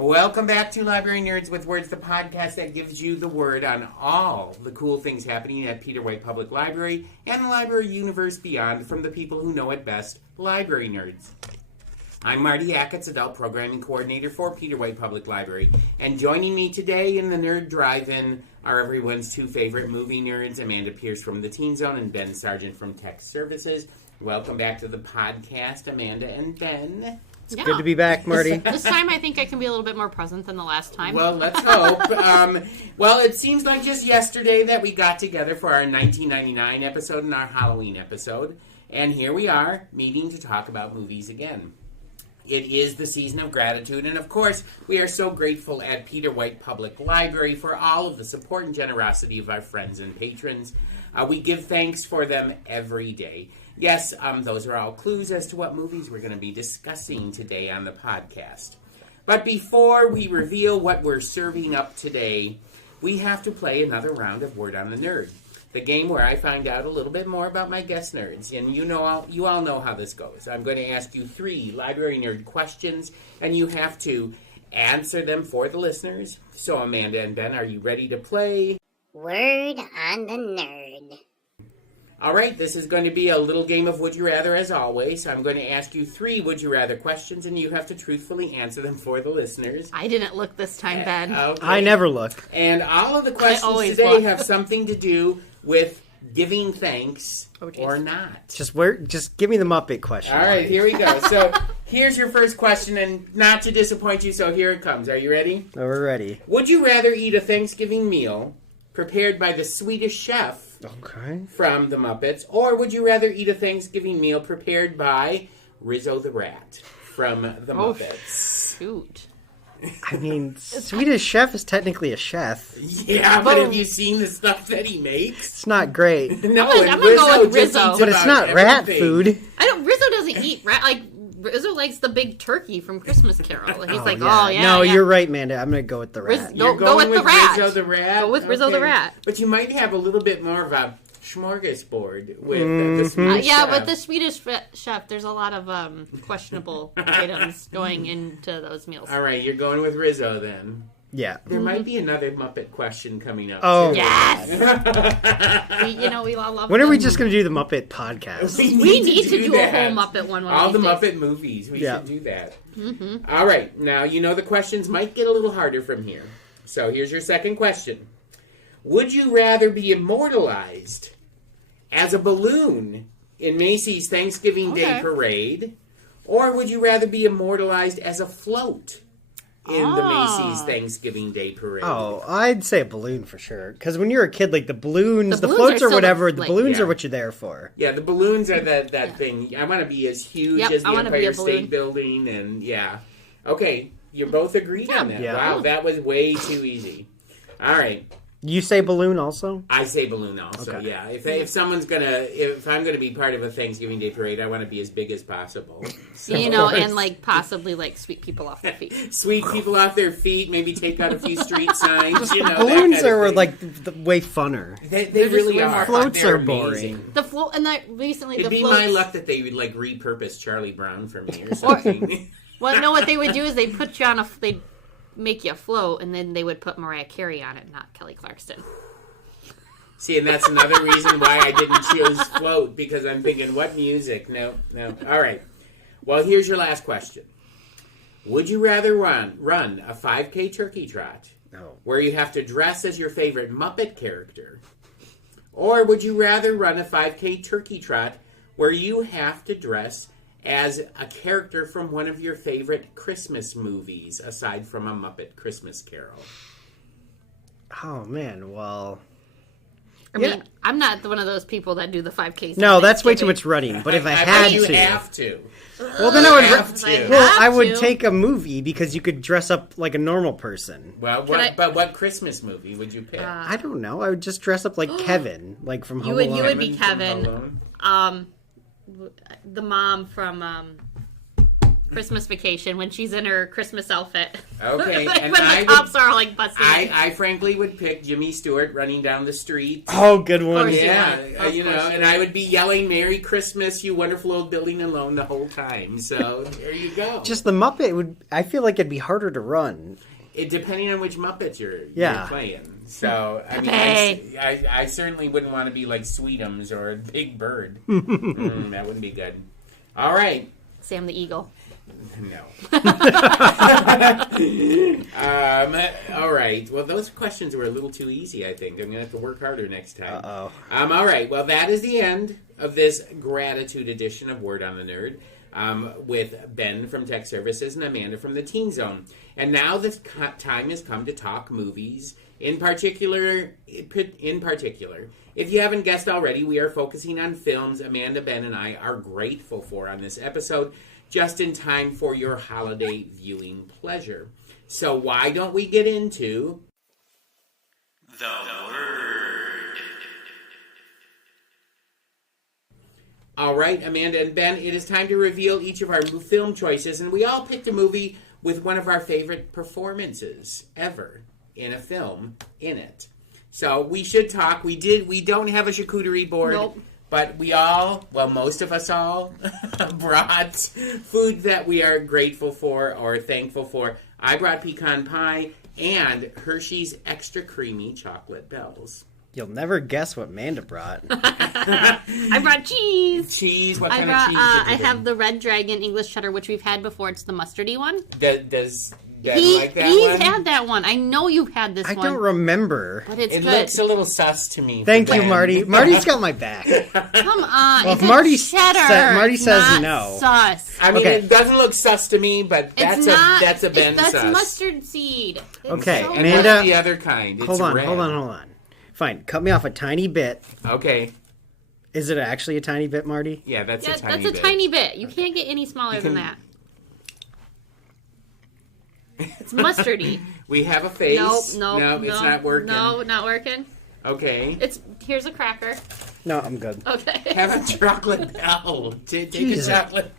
Welcome back to Library Nerds with Words, the podcast that gives you the word on all the cool things happening at Peter White Public Library and the library universe beyond from the people who know it best, Library Nerds. I'm Marty Hackett's Adult Programming Coordinator for Peter White Public Library, and joining me today in the Nerd Drive-In are everyone's two favorite movie nerds, Amanda Pierce from the Teen Zone and Ben Sargent from Tech Services. Welcome back to the podcast, Amanda and Ben. It's good to be back, Marty. This time I think I can be a little bit more present than the last time. Well, let's hope. Well, it seems like just yesterday that we got together for our 1999 episode and our Halloween episode. And here we are, meeting to talk about movies again. It is the season of gratitude, and of course, we are so grateful at Peter White Public Library for all of the support and generosity of our friends and patrons. We give thanks for them every day. Yes, those are all clues as to what movies we're going to be discussing today on the podcast. But before we reveal what we're serving up today, we have to play another round of Word on the Nerd, the game where I find out a little bit more about my guest nerds. And you all know how this goes. I'm going to ask you 3 library nerd questions, and you have to answer them for the listeners. So, Amanda and Ben, are you ready to play Word on the Nerd? All right, this is going to be a little game of Would You Rather, as always. I'm going to ask you 3 Would You Rather questions, and you have to truthfully answer them for the listeners. I didn't look this time, Ben. Okay. I never look. And all of the questions today have something to do with giving thanks or not. Just give me the Muppet question. All right, here we go. So here's your first question, and not to disappoint you, so here it comes. Are you ready? Oh, we're ready. Would you rather eat a Thanksgiving meal prepared by the Swedish chef from the Muppets, or would you rather eat a Thanksgiving meal prepared by Rizzo the Rat from the Muppets? Shoot. I mean, Swedish chef is technically a chef. Yeah, but have you seen the stuff that he makes? It's not great. No, I'm gonna go with Rizzo. But it's not rat food. Rizzo doesn't eat rat. Like, Rizzo likes the big turkey from Christmas Carol. And he's No, you're right, Amanda. I'm going to go with the rat. Go with the rat. Rizzo the Rat? Go with Rizzo the Rat. But you might have a little bit more of a smorgasbord with the Swedish chef. With the Swedish chef, there's a lot of questionable items going into those meals. All right, you're going with Rizzo then. Yeah. There might be another Muppet question coming up. Oh, yes! we all love When are we just going to do the Muppet podcast? We need to do a whole Muppet one. All the Muppet movies. We should do that. Mm-hmm. All right. Now, the questions might get a little harder from here. So here's your second question. Would you rather be immortalized as a balloon in Macy's Thanksgiving Day Parade, or would you rather be immortalized as a float in the Macy's Thanksgiving Day Parade? Oh, I'd say a balloon for sure. Because when you're a kid, like the floats or whatever, the balloons are what you're there for. Yeah, the balloons are that thing. I want to be as huge as the Empire State Building, and Okay, you both agreed on that. Yeah. Wow, that was way too easy. All right. You say balloon also? I say balloon also, yeah. If I'm gonna be part of a Thanksgiving Day parade, I want to be as big as possible. So, and possibly sweep people off their feet. Sweep people off their feet, maybe take out a few street signs. Balloons are way funner. They really are. Floats are boring. The float, and recently it'd be my luck that they would repurpose Charlie Brown for me or something. Well, no, what they would do is they'd put you on they'd make you float, and then they would put Mariah Carey on it, not Kelly Clarkson. See, and that's another reason why I didn't choose float, because I'm thinking, what music? No. All right. Well, here's your last question. Would you rather run a 5K turkey trot where you have to dress as your favorite Muppet character, or would you rather run a 5K turkey trot where you have to dress as a character from one of your favorite Christmas movies, aside from A Muppet Christmas Carol? Oh, man, well... I mean, I'm not one of those people that do the 5Ks. No, that's way too much running. But if I had to... You have to. Well, then I would take a movie, because you could dress up like a normal person. Well, what Christmas movie would you pick? I don't know. I would just dress up like Kevin, like from Home Alone. You would be Kevin. The mom from Christmas Vacation when she's in her Christmas outfit. Okay, Like and when the cops are like busting. I frankly would pick Jimmy Stewart running down the street. Oh, good one. course. Yeah, Of you know, course you and I would be yelling "Merry Christmas, you wonderful old building alone" the whole time. So there you go. Just the Muppet would. I feel like it'd be harder to run. Depending on which Muppets you're Yeah. playing. So I mean, I certainly wouldn't want to be like Sweetums or Big Bird. That wouldn't be good. All right. Sam the Eagle. No. All right. Well, those questions were a little too easy, I think. I'm going to have to work harder next time. Uh-oh. All right. Well, that is the end of this gratitude edition of Word on the Nerd with Ben from Tech Services and Amanda from the Teen Zone. And now the time has come to talk movies. In particular, if you haven't guessed already, we are focusing on films Amanda, Ben, and I are grateful for on this episode, just in time for your holiday viewing pleasure. So why don't we get into the Word? All right, Amanda and Ben, it is time to reveal each of our film choices, and we all picked a movie with one of our favorite performances ever in a film in it. So we should talk. We don't have a charcuterie board. Nope. But we all, well, most of us all, brought food that we are grateful for or thankful for. I brought pecan pie and Hershey's Extra Creamy Chocolate Bells. You'll never guess what Amanda brought. I brought cheese. Cheese? What I kind brought. of cheese did you I bring? have the Red Dragon English cheddar, which we've had before. It's the mustardy one. Does Ben like that He's one? had that one. I know you've had this I one. don't remember. But it's It good. looks a little sus to me. Thank for you, Ben. Marty. Marty's got my back. Come on. Well, it's if Marty cheddar. Marty It's says not no. Sus. I mean, Okay. it doesn't look sus to me, but that's a Ben That's sus. mustard seed. It's Okay, so And Amanda- what's the other kind? It's Hold on. red. Hold on. Fine. Cut me off a tiny bit. Okay. Is it actually a tiny bit, Marty? Yeah, that's Yeah, a tiny that's bit. a tiny bit. You can't get any smaller than that. It's mustardy. We have a face. Nope, it's not working. No, not working. Okay. Here's a cracker. No, I'm good. Okay. Have a chocolate bell. Take Jesus. a chocolate.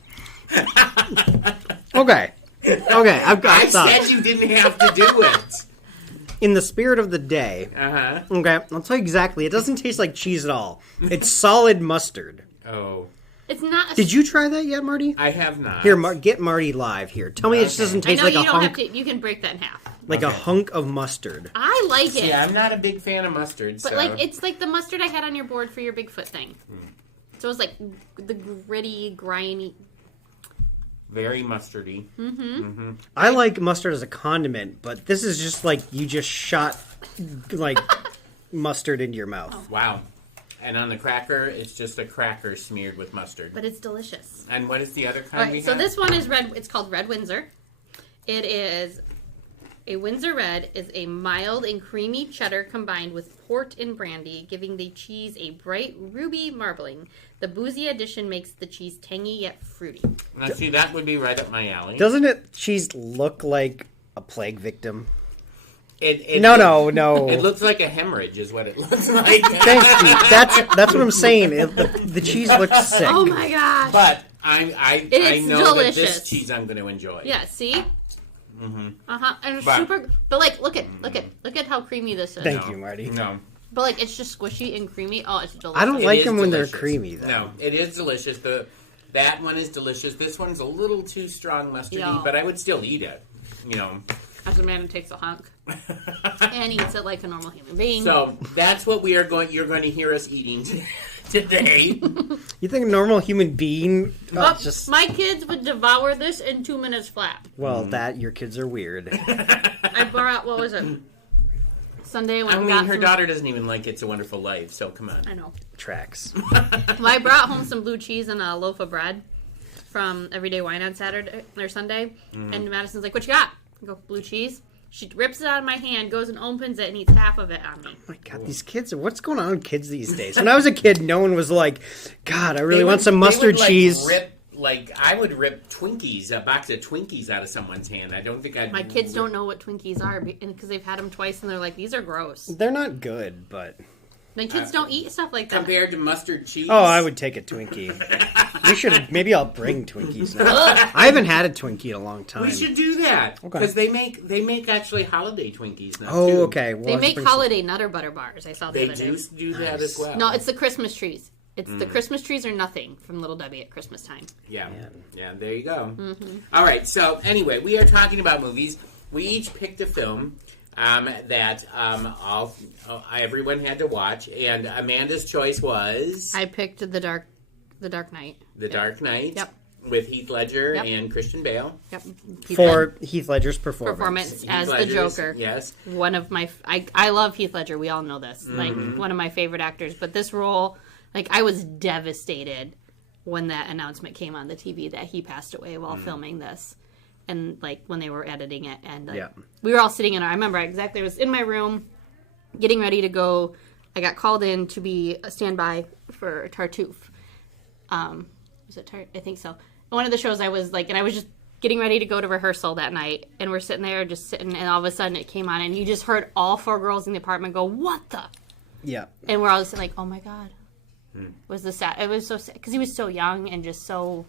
Okay. I've got I thoughts. said you didn't have to do it. In the spirit of the day, Uh-huh. okay, I'll tell you exactly. It doesn't taste like cheese at all. It's solid mustard. Oh. It's not. Did you try that yet, Marty? I have not. Here, get Marty live here. Tell me it just Okay. doesn't I taste know like you a don't hunk, have to. You can break that in half. like a Okay. hunk of mustard. I like it. Yeah, I'm not a big fan of mustard, But so... like, it's like the mustard I had on your board for your Bigfoot thing. So it's like the gritty, grimy. Very mustardy. I like mustard as a condiment, but this is just like you just shot like mustard into your mouth. Wow. And on the cracker, it's just a cracker smeared with mustard. But it's delicious. And what is the other All kind we right, so have? this one is red. It's called Red Windsor. It is a Windsor Red is a mild and creamy cheddar combined with port and brandy, giving the cheese a bright ruby marbling. The boozy addition makes the cheese tangy yet fruity. Now, see, that would be right up my alley. Doesn't it cheese look like a plague victim? No. No. It looks like a hemorrhage is what it looks like. Thanks, Pete. That's what I'm saying. The cheese looks sick. Oh my gosh! But I It's know that this delicious. cheese I'm going to enjoy. Yeah, see? And it's But- super. But like, look at how creamy this is. Thank you, Marty. No. But like, it's just squishy and creamy. Oh, it's delicious. I don't It like is them when delicious. they're creamy, though. No, it is delicious. That one is delicious. This one's a little too strong mustardy, Yeah. but I would still eat it. You know. As a man who takes a hunk and eats it like a normal human being. So that's what you're going to hear us eating today. You think a normal human being just... My kids would devour this in 2 minutes flat. Well, your kids are weird. I brought, what was it? Sunday when I I mean, got her some- daughter doesn't even like It's a Wonderful Life, so come on. I know. Tracks. Well, I brought home some blue cheese and a loaf of bread from Everyday Wine on Saturday or Sunday, and Madison's like, "What you got?" I go, "Blue cheese." She rips it out of my hand, goes and opens it, and eats half of it on me. Oh my God, these kids, what's going on with kids these days? When I was a kid, no one was like, God, I really They want would- some they mustard would, cheese. I would rip Twinkies, a box of Twinkies out of someone's hand. I don't think I'd... My kids don't know what Twinkies are because they've had them twice, and they're like, "These are gross." They're not good, but... My kids don't eat stuff like that. Compared to mustard cheese. Oh, I would take a Twinkie. We should. Maybe I'll bring Twinkies now. I haven't had a Twinkie in a long time. We should do that because they make actually holiday Twinkies now. Oh, too. okay. Well, They let's make bring holiday Nutter Butter bars. I saw the They other day. do that as well. No, it's the Christmas trees. It's the Christmas trees or nothing from Little Debbie at Christmas time. Yeah, there you go. All right, so anyway, we are talking about movies. We each picked a film that everyone had to watch, and Amanda's choice was I picked The Dark Knight. The Dark Knight. Yep. With Heath Ledger Yep. and Christian Bale. Yep. for Heath Ledger's performance. Heath as the Ledger's- Joker. Yes. One of my... I love Heath Ledger. We all know this. Like, one of my favorite actors. But this role, like, I was devastated when that announcement came on the TV that he passed away while filming this. And, like, when they were editing it. And, like, we were all sitting in our... I remember exactly. I was in my room getting ready to go. I got called in to be a standby for Tartuffe. Was it I think so. One of the shows I was, like... And I was just getting ready to go to rehearsal that night. And we're sitting there just sitting. And all of a sudden it came on. And you just heard all four girls in the apartment go, "What the?" Yeah. And we're all just like, "Oh, my God." Was the sad? It was so sad. Because he was so young and just so...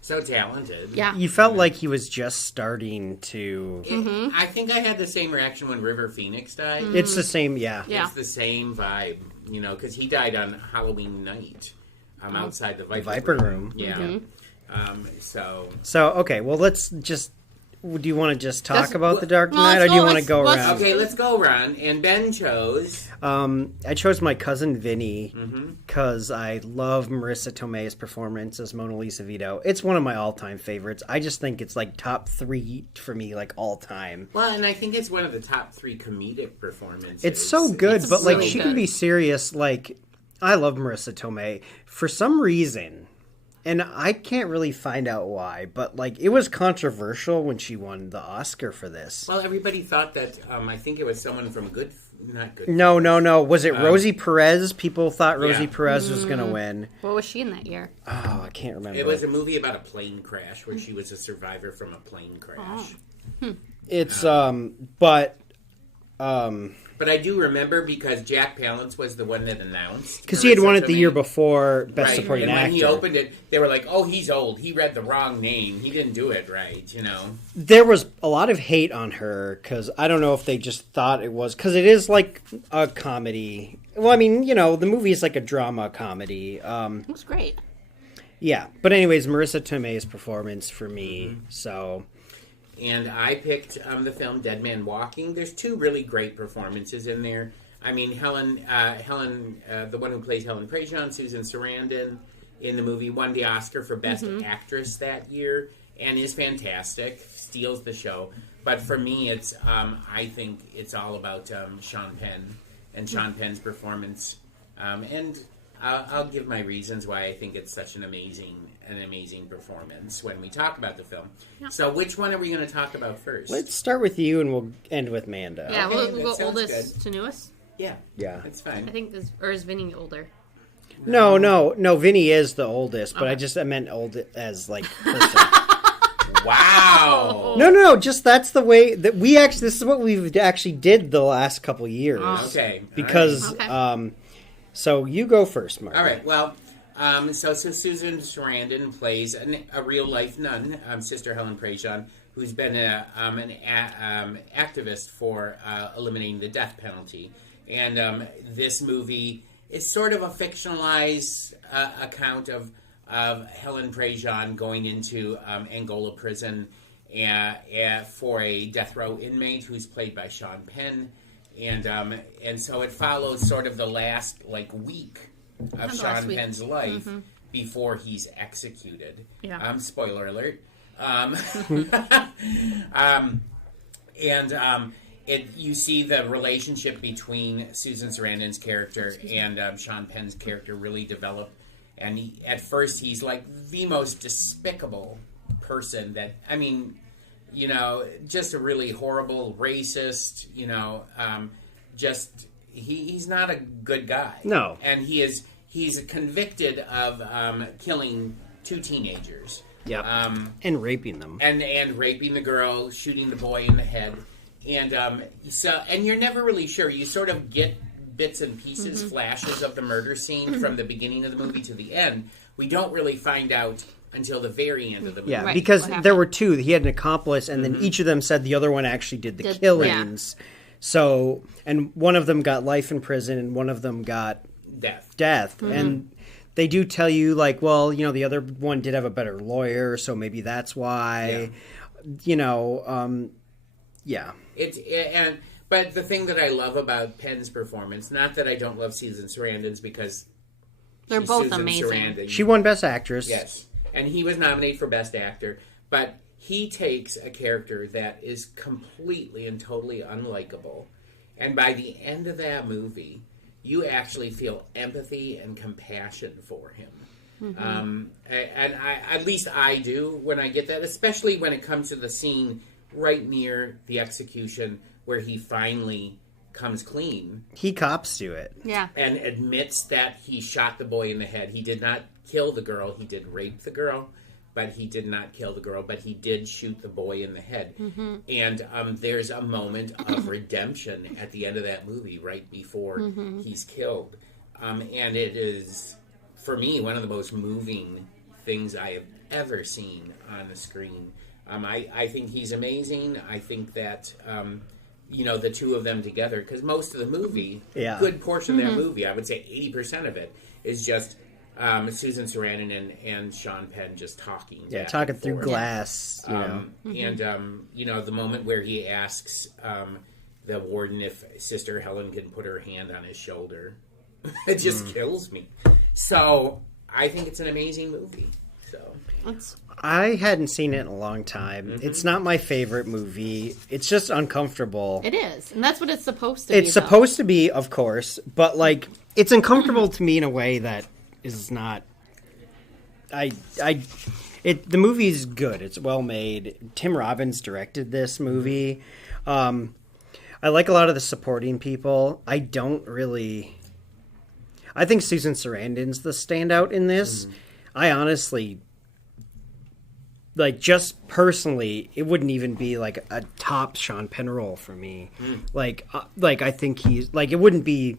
So talented. Yeah. You felt like he was just starting to... I think I had the same reaction when River Phoenix died. It's the same, yeah. Yeah. It's the same vibe, you know, because he died on Halloween night outside the Viper Room. Yeah. So, okay, well, let's just... Do you want to just talk That's- about The Dark well, Knight, or let's do you go- want to go let's- around? Okay, let's go around. And Ben chose... I chose my cousin Vinny because I love Marissa Tomei's performance as Mona Lisa Vito. It's one of my all-time favorites. I just think it's like top 3 for me, like all time. Well, and I think it's one of the top 3 comedic performances. It's so good, It's but like really she can good. be serious. Like I love Marissa Tomei for some reason, and I can't really find out why. But like it was controversial when she won the Oscar for this. Well, everybody thought that, I think it was someone from not Good. No. Was it Rosie Perez? People thought Rosie Yeah. Perez was going to win. What was she in that year? Oh, I can't remember. It was a movie about a plane crash where she was a survivor from a plane crash. It's But I do remember because Jack Palance was the one that announced. because he had won Marissa it the Tomei. year before Best Right, Supporting and when Actor. he opened it, they were like, "Oh, he's old. He read the wrong name. He didn't do it right." You know. There was a lot of hate on her because I don't know if they just thought it was because it is like a comedy. Well, I mean, you know, the movie is like a drama comedy. It was great. Yeah, but anyways, Marissa Tomei's performance for me. So And I picked the film Dead Man Walking. There's 2 really great performances in there. I mean, Helen, the one who plays Helen Prejean, Susan Sarandon, in the movie, won the Oscar for Best Actress that year, and is fantastic, steals the show. But for me, it's I think it's all about Sean Penn and Sean Penn's performance, and I'll give my reasons why I think it's such an amazing performance when we talk about the film. Yeah. So, which one are we going to talk about first? let's start with you, and we'll end with Manda. Yeah, Okay, we'll that go sounds oldest to newest. Yeah, Yeah. that's fine. I think is Vinny older? No. Vinny is the oldest, but Okay. I meant old as like person. Wow. No. Just that's the way that we actually. This is what we've actually did the last couple years. Okay. Because Okay. So you go first, Mark. All right. Well, so Susan Sarandon plays a real life nun, Sister Helen Prejean, who's been an activist for eliminating the death penalty, and this movie is sort of a fictionalized account of Helen Prejean going into Angola prison for a death row inmate who's played by Sean Penn. And so it follows sort of the last week of The Sean last week. Penn's life before he's executed. Yeah. Spoiler alert. You see the relationship between Susan Sarandon's character and Sean Penn's character really develop. And at first he's like the most despicable person that, I mean, you know, just a really horrible racist, you know, he's not a good guy. No. And he's convicted of killing 2 teenagers. Yeah. And raping them. And raping the girl, shooting the boy in the head. And and you're never really sure. You sort of get bits and pieces, flashes of the murder scene from the beginning of the movie to the end. We don't really find out until the very end of the movie. Yeah, Right, because what happened? there were two. He had an accomplice, and then each of them said the other one actually did the killings. So, and one of them got life in prison, and one of them got death. And they do tell you, like, well, you know, the other one did have a better lawyer, so maybe that's why. You know, But the thing that I love about Penn's performance, not that I don't love Susan Sarandon's, because They're she's both Susan amazing. Sarandon. she won Best Actress. Yes. And he was nominated for Best Actor, but he takes a character that is completely and totally unlikable, and by the end of that movie, you actually feel empathy and compassion for him. At least I do when I get that, especially when it comes to the scene right near the execution where he finally comes clean. He cops to it. Yeah. And admits that he shot the boy in the head. He did not kill the girl. He did rape the girl, but he did not kill the girl. But he did shoot the boy in the head. And there's a moment of redemption at the end of that movie, right before he's killed. And it is, for me, one of the most moving things I have ever seen on the screen. I think he's amazing. I think that... you know, the two of them together, because most of the movie, good portion of that movie, I would say 80% of it, is just Susan Sarandon and Sean Penn just talking. Yeah, talking through glass, you know. And, you know, the moment where he asks the warden if Sister Helen can put her hand on his shoulder, it just kills me. So, I think it's an amazing movie. So I hadn't seen it in a long time. It's not my favorite movie. It's just uncomfortable. It is. And that's what it's supposed to be. It's supposed to be, of course, but, like, it's uncomfortable to me in a way that is not... the movie's good. It's well made. Tim Robbins directed this movie. I like a lot of the supporting people. I think Susan Sarandon's the standout in this. I honestly... Like, just personally, it wouldn't even be, like, a top Sean Penn role for me. Like, I think he's... Like, it wouldn't be...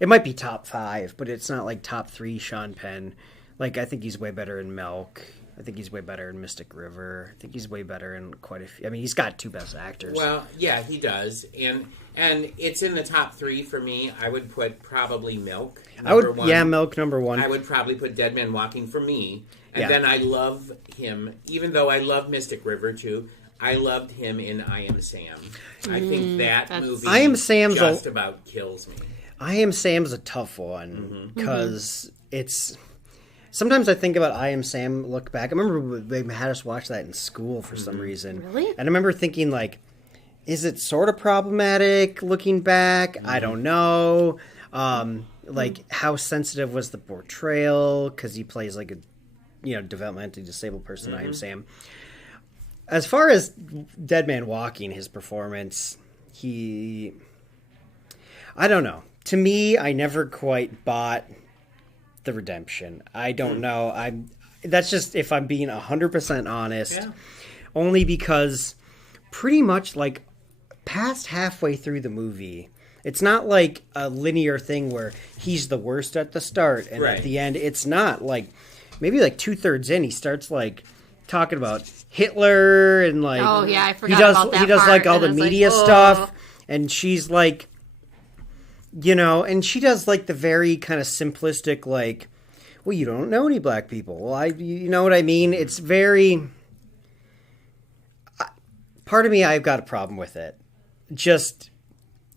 It might be top 5, but it's not, like, top 3 Sean Penn. Like, I think he's way better in Milk. I think he's way better in Mystic River. I think he's way better in quite a few... I mean, he's got 2 Best Actors. Well, yeah, he does. And it's in the top 3 for me. I would put probably Milk, number 1. Yeah, Milk, number 1. I would probably put Dead Man Walking for me. And then I love him, even though I love Mystic River too, I loved him in I Am Sam. I think that movie I Am Sam's just about kills me. I Am Sam's a tough one, because it's... Sometimes I think about I Am Sam, look back. I remember they had us watch that in school for some reason. Really? And I remember thinking, like, is it sort of problematic looking back? I don't know. Like, how sensitive was the portrayal? Because he plays, like, a developmentally disabled person, I Am Sam. As far as Dead Man Walking, his performance, I don't know. To me, I never quite bought the redemption. I don't know. That's just if I'm being 100% honest. Yeah. Only because pretty much, like, past halfway through the movie, it's not like a linear thing where he's the worst at the start and at the end it's not. Like, maybe like 2/3 in, he starts like talking about Hitler and like I forgot about that. He does part. like all the media stuff, and she's like, and she does like the very kind of simplistic like, well, you don't know any black people. Well, you know what I mean? It's very. Part of me, I've got a problem with it. Just.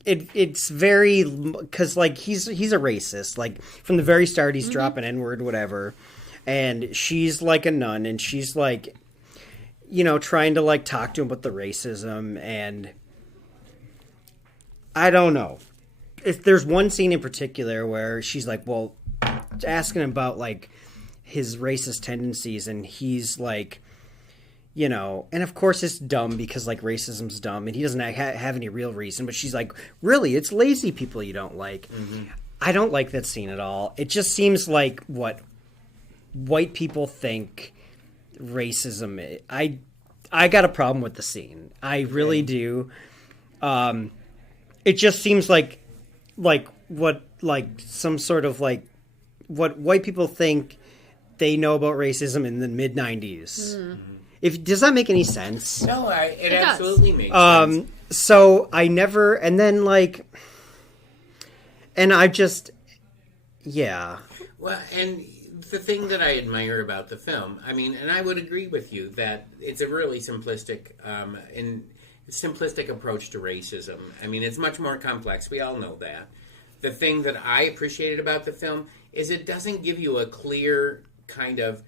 It's very because like he's a racist. Like from the very start, he's dropping N-word, whatever. And she's like a nun, and she's like, trying to like talk to him about the racism. And I don't know. If there's one scene in particular where she's like, well, asking him about like his racist tendencies, and he's like, and of course it's dumb because like racism's dumb, and he doesn't have any real reason. But she's like, really, it's lazy people you don't like. I don't like that scene at all. It just seems like what white people think racism is. I got a problem with the scene. I really do. It just seems like some sort of like what white people think they know about racism in the mid 90s. Does that make any sense? No, it does. absolutely makes sense. So I never, and then like, and I just, yeah. Well, and the thing that I admire about the film, I mean, and I would agree with you that it's a really simplistic approach to racism. I mean, it's much more complex. We all know that. The thing that I appreciated about the film is it doesn't give you a clear kind of,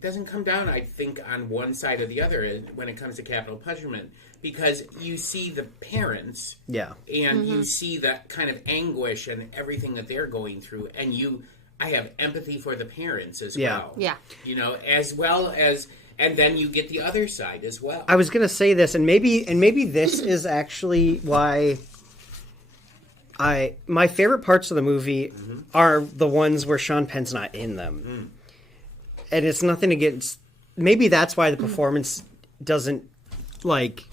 doesn't come down, I think, on one side or the other when it comes to capital punishment, because you see the parents, and you see that kind of anguish and everything that they're going through, and I have empathy for the parents as well. Yeah. As well as, and then you get the other side as well. I was gonna say this, and maybe this is actually why my favorite parts of the movie are the ones where Sean Penn's not in them. And it's nothing against... Maybe that's why the performance doesn't,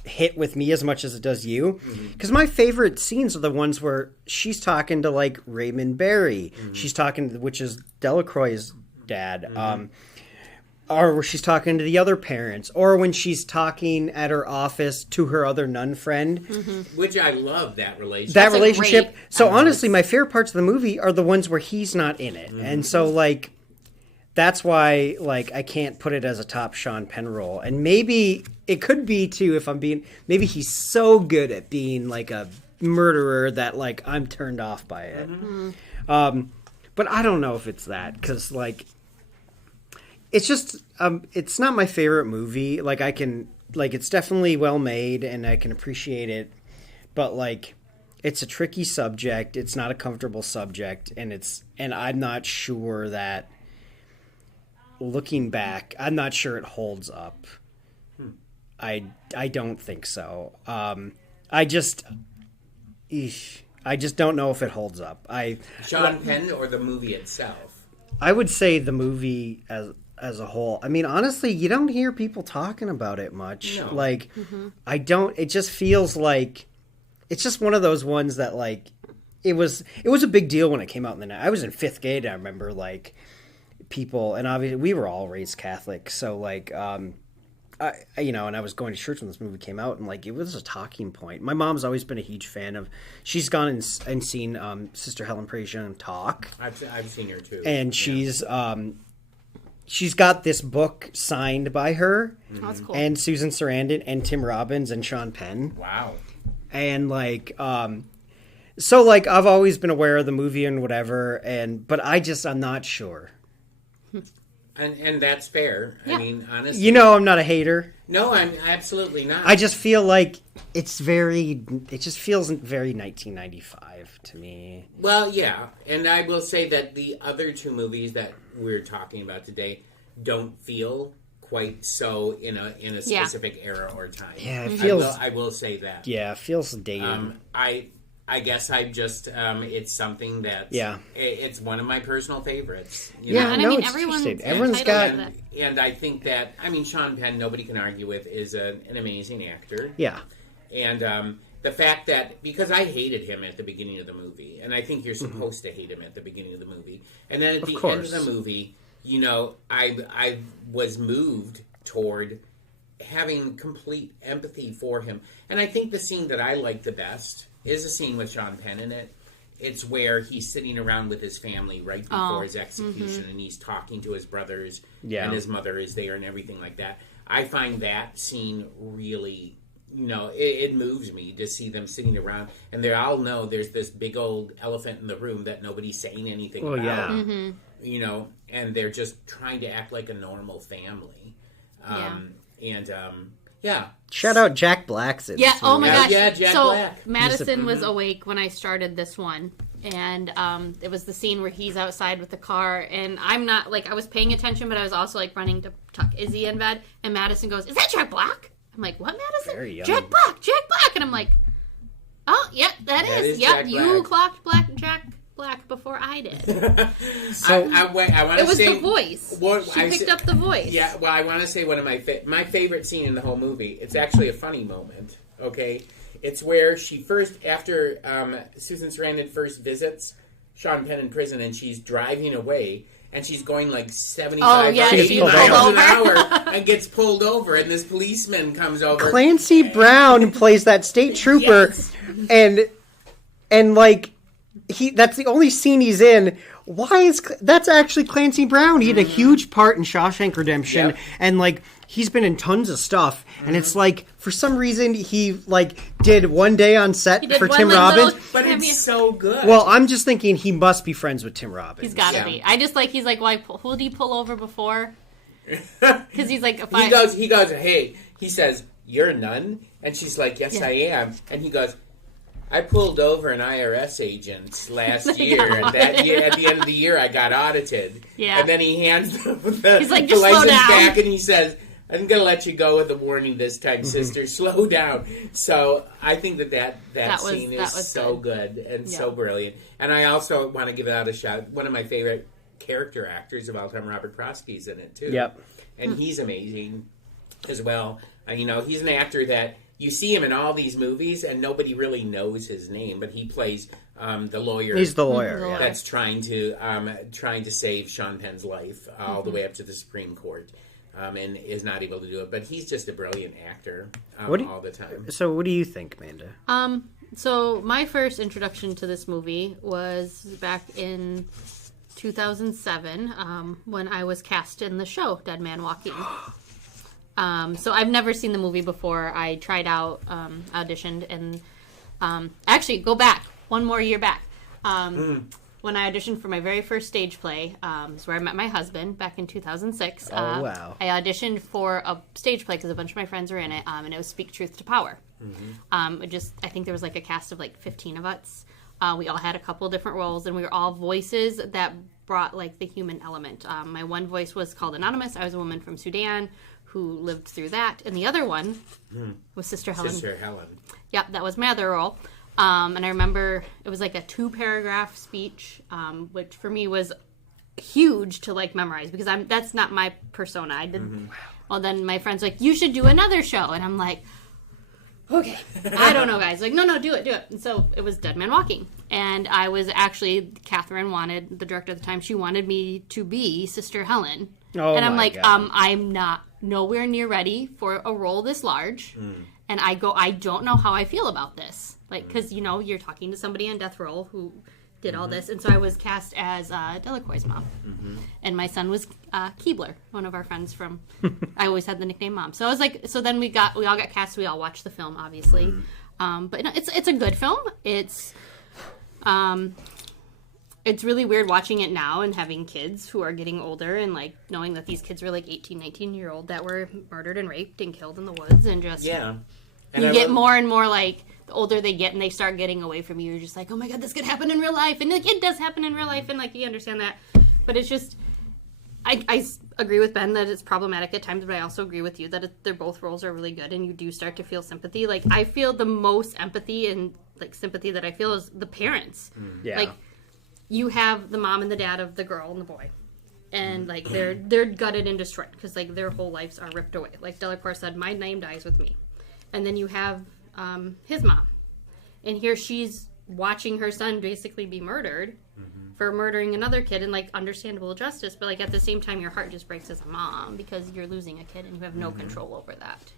hit with me as much as it does you. Because my favorite scenes are the ones where she's talking to, Raymond Barry. She's talking, which is Delacroix's dad. Or where she's talking to the other parents. Or when she's talking at her office to her other nun friend. Which I love that relationship. That relationship. Great. So honestly, my favorite parts of the movie are the ones where he's not in it. And so, that's why, I can't put it as a top Sean Penn role. And maybe it could be, too, maybe he's so good at being, a murderer that, I'm turned off by it. But I don't know if it's that, because, it's just, it's not my favorite movie. It's definitely well made, and I can appreciate it. But, it's a tricky subject. It's not a comfortable subject, and I'm not sure that... Looking back, I'm not sure it holds up. I don't think so. I just don't know if it holds up. Sean Penn or the movie itself? I would say the movie as a whole. I mean, honestly, you don't hear people talking about it much. No. I don't. It just feels like it's just one of those ones that it was a big deal when it came out in the night. I was in 5th grade. I remember people, and obviously we were all raised Catholic, so and I was going to church when this movie came out, and it was a talking point. My mom's always been a huge fan of. She's gone and seen Sister Helen Prejean talk. I've seen her too, and she's got this book signed by her. Oh, that's cool. And Susan Sarandon and Tim Robbins and Sean Penn. Wow. And so I've always been aware of the movie and whatever, but I'm not sure. And that's fair. Yeah. I mean, honestly. I'm not a hater. No, I'm absolutely not. I just feel it just feels very 1995 to me. Well, yeah. And I will say that the other two movies that we're talking about today don't feel quite so in a specific era or time. Yeah, it feels... I will say that. Yeah, it feels dated. I guess I just, it's something that, it's one of my personal favorites. Yeah, and everyone's got... And I think that, Sean Penn, nobody can argue with, is an amazing actor. Yeah. And the fact that, because I hated him at the beginning of the movie, and I think you're supposed to hate him at the beginning of the movie, and then at the end of the movie, I was moved toward having complete empathy for him. And I think the scene that I like the best is a scene with Sean Penn in it. It's where he's sitting around with his family right before his execution, and he's talking to his brothers, and his mother is there and everything like that. I find that scene really, it moves me to see them sitting around, and they all know there's this big old elephant in the room that nobody's saying anything about. Yeah. And they're just trying to act like a normal family. Shout out Jack Black's in Yeah, this oh my movie. gosh. Yeah, Jack Black. Madison was awake when I started this one. And it was the scene where he's outside with the car. And I'm not, I was paying attention, but I was also, running to tuck Izzy in bed. And Madison goes, "Is that Jack Black?" I'm like, "What, Madison?" Very young. Jack Black. And I'm like, "Oh, yeah, that is. Yep, you clocked Jack Black before I did." So I want to say... It was the voice. She picked up the voice. Yeah, well, I want to say one of my favorite scene in the whole movie. It's actually a funny moment. Okay, it's where she first, after Susan Sarandon first visits Sean Penn in prison, and she's driving away, and she's going like 75 or 80 miles an hour, and gets pulled over, and this policeman comes over. Clancy Brown plays that state trooper, and like that's the only scene he's in. Why is that's actually Clancy Brown? He had a huge part in Shawshank Redemption, and like he's been in tons of stuff. And it's like for some reason he like did one day on set for Tim Robbins, but it's so good. Well, I'm just thinking he must be friends with Tim Robbins. He's got to be. I just like he's like, who did he pull over before? Because he's like, he goes, hey, he says, "You're a nun," and she's like, "Yes, I am," and he goes, "I pulled over an IRS agent last year, and that year, at the end of the year, I got audited." Yeah. And then he hands the like, the license slow down. back, and he says, "I'm going to let you go with a warning this time, sister. Slow down." So I think that scene is so good and so brilliant. And I also want to give out a shout. One of my favorite character actors of all time, Robert Prosky's in it, too. Yep. And he's amazing as well. He's an actor that you see him in all these movies, and nobody really knows his name, but he plays the lawyer. He's the lawyer, yeah. That's trying to save Sean Penn's life all the way up to the Supreme Court, and is not able to do it. But he's just a brilliant actor all the time. So what do you think, Amanda? So my first introduction to this movie was back in 2007 when I was cast in the show Dead Man Walking. So I've never seen the movie before. I tried out, auditioned, and actually go back one more year back. When I auditioned for my very first stage play, is where I met my husband back in 2006. Wow. I auditioned for a stage play because a bunch of my friends were in it, and it was Speak Truth to Power. I think there was like a cast of like 15 of us. We all had a couple different roles, and we were all voices that brought like the human element. My one voice was called Anonymous. I was a woman from Sudan who lived through that, and the other one was Sister Helen. Sister Helen. Yep, that was my other role. And I remember it was like a 2-paragraph speech, which for me was huge to like memorize because that's not my persona. I did. Well, then my friends were like, "You should do another show," and I'm like, "Okay, I don't know, guys." Like, no, do it. And so it was Dead Man Walking, and I was actually Catherine wanted the director at the time. She wanted me to be Sister Helen, and I'm like, God. I'm not nowhere near ready for a role this large. And I don't know how I feel about this. Like, because, you're talking to somebody on death row who did all this. And so I was cast as Delacroix's mom. And my son was Keebler, one of our friends from, I always had the nickname Mom. So I was like, so then we all got cast. We all watched the film, obviously. But it's a good film. It's really weird watching it now and having kids who are getting older and, like, knowing that these kids were, like, 18, 19-year-old that were murdered and raped and killed in the woods and just... Yeah. And you get more and more, like, the older they get and they start getting away from you, you're just like, oh, my God, this could happen in real life. And, like, it does happen in real life, and, like, you understand that. But it's just... I agree with Ben that it's problematic at times, but I also agree with you that they're both roles are really good, and you do start to feel sympathy. Like, I feel the most empathy and, like, sympathy that I feel is the parents. Yeah. Like... You have the mom and the dad of the girl and the boy, and like they're gutted and destroyed because like their whole lives are ripped away. Like Delacroix said, "My name dies with me," and then you have his mom, and here she's watching her son basically be murdered for murdering another kid, and like understandable justice, but like at the same time, your heart just breaks as a mom because you're losing a kid and you have no control over that.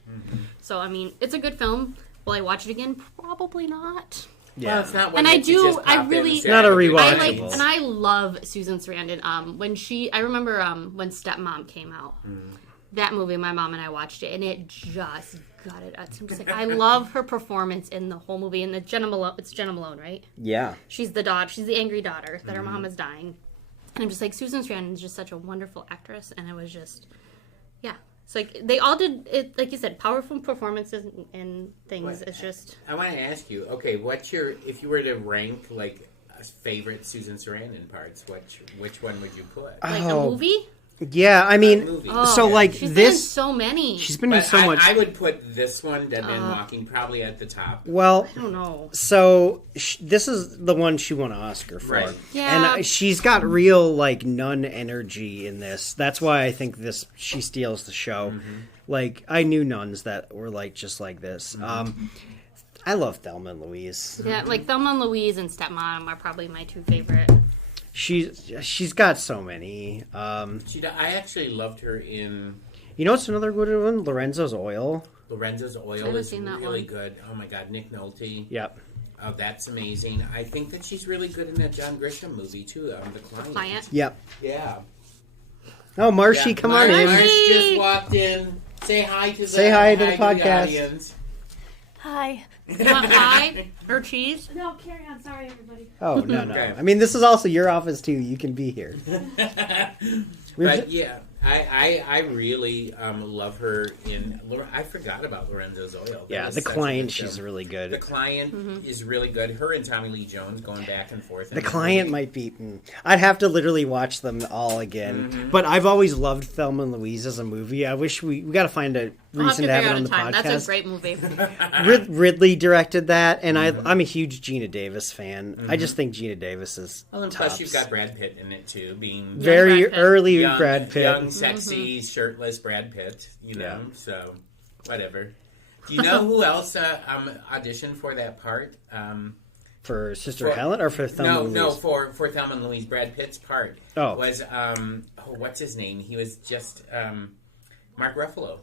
So I mean, it's a good film. Will I watch it again? Probably not. Yeah, well, it's not one and that I you do. just I pop really. in and say, Not a "I rewatchable. I like, and I love Susan Sarandon. When I remember when Stepmom came out, that movie. My mom and I watched it, and it just gutted us. I'm just like, I love her performance in the whole movie. And it's Jenna Malone, right? Yeah. She's the daughter. She's the angry daughter that her mom is dying, and I'm just like, Susan Sarandon is just such a wonderful actress, and it was just, yeah. It's like they all did it, like you said, powerful performances and things. It's just. I want to ask you, okay, if you were to rank like favorite Susan Sarandon parts, which one would you put? Like a movie? Yeah, I mean, so like she's this. been in so many. She's been in so much. I would put this one, Dead Man Walking, probably at the top. Well, I don't know. So this is the one she won an Oscar for, Right. Yeah. and she's got real like nun energy in this. That's why I think she steals the show. Like, I knew nuns that were like just like this. I love Thelma and Louise. Yeah, like Thelma and Louise and Stepmom are probably my two favorite. She's got so many. I actually loved her in You know what's another good one? Lorenzo's Oil. Lorenzo's Oil haven't is seen that really one. good. Oh my God, Nick Nolte. Yep. Oh, that's amazing. I think that she's really good in that John Grisham movie too. The Client. Yep. Yeah. Oh, Marshy, come on in. Marsh just walked in. Say hi to the podcast. audience. Hi. You want pie or cheese? No, carry on. Sorry, everybody. Oh, no. Okay. I mean, this is also your office, too. You can be here. But yeah, I really love her in. I forgot about Lorenzo's Oil. That Yeah, was The such a Client, good she's film. really good. The Client is really good. Her and Tommy Lee Jones going back and forth. in The that Client movie. might be... I'd have to literally watch them all again. Mm-hmm. But I've always loved Thelma and Louise as a movie. I wish we got to find a I'll have reason to to have figure it out on a the time. podcast. That's a great movie. Ridley directed that, and Mm-hmm. I'm a huge Gina Davis fan. I just think Gina Davis is Well, and tops. plus you've got Brad Pitt in it too, being Very Brad Pitt. early young, Brad Pitt. young, sexy, shirtless Brad Pitt. You know, so whatever. Do you know who else auditioned for that part? For Sister Helen or for Thelma and No, Louise? for Thelma and Louise. Brad Pitt's part was what's his name? He was just Mark Ruffalo.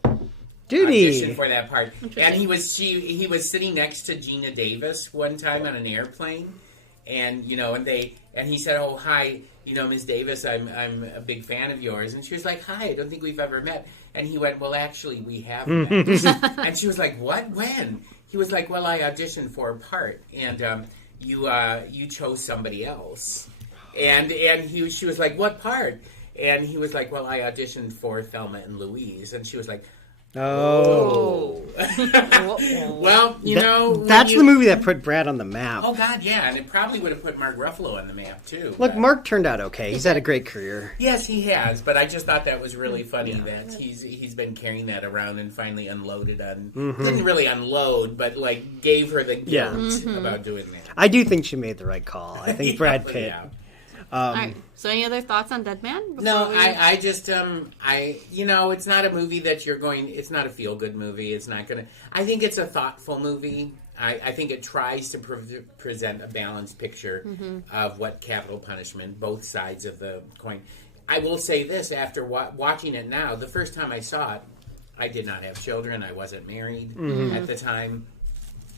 Auditioned for that part, and he was sitting next to Gina Davis one time on an airplane, and and he said, "Oh, hi, Ms. Davis, I'm a big fan of yours," and she was like, "Hi, I don't think we've ever met," and he went, "Well, actually, we have met," and she was like, "What? When?" He was like, "Well, I auditioned for a part, and you chose somebody else," and she was like, "What part?" And he was like, "Well, I auditioned for Thelma and Louise," and she was like, Oh. well, That's the movie that put Brad on the map. Oh God, yeah, and it probably would have put Mark Ruffalo on the map too. Look, but- Mark turned out okay. He's had a great career. Yes, he has, but I just thought that was really funny that he's been carrying that around and finally unloaded on. Didn't really unload, but like gave her the guilt about doing that. I do think she made the right call. I think Brad Pitt. Yeah. All right. So, any other thoughts on Dead Man? No, I just it's not a movie that you're going. It's not a feel good movie. It's not gonna. I think it's a thoughtful movie. I think it tries to present a balanced picture of what capital punishment, both sides of the coin. I will say this: after watching it now, the first time I saw it, I did not have children. I wasn't married at the time,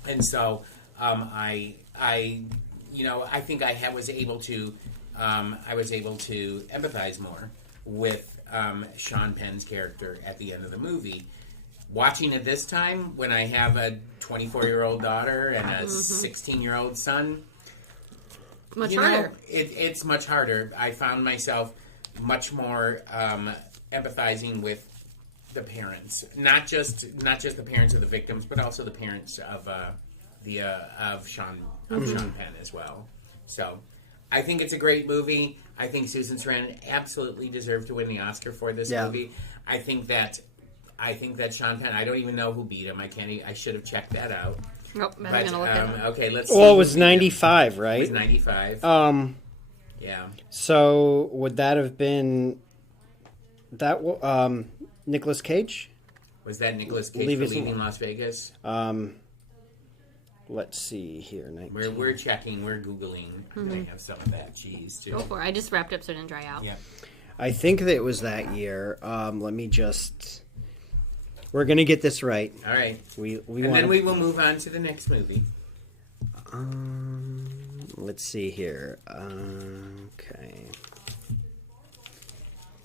and so I think I was able to. I was able to empathize more with Sean Penn's character at the end of the movie. Watching it this time, when I have a 24-year-old daughter and a 16-year-old son, much harder. It's much harder. I found myself much more empathizing with the parents, not just the parents of the victims, but also the parents of Sean Penn as well. So. I think it's a great movie. I think Susan Sarandon absolutely deserved to win the Oscar for this movie. I think that Sean Penn. I don't even know who beat him. I should have checked that out. Nope, I'm But gonna look it up. okay, let's. See Well, it who was beat him. 95, right? It was 95. Yeah. So would that have been that? Nicolas Cage? Was that Nicolas Cage for Leaving Las Vegas? Let's see here. We're checking. We're googling. I have some of that cheese too. Go for it. I just wrapped up so it didn't dry out. Yeah. I think that it was that year. Let me just. We're gonna get this right. All right. Then we will move on to the next movie. Let's see here. Okay.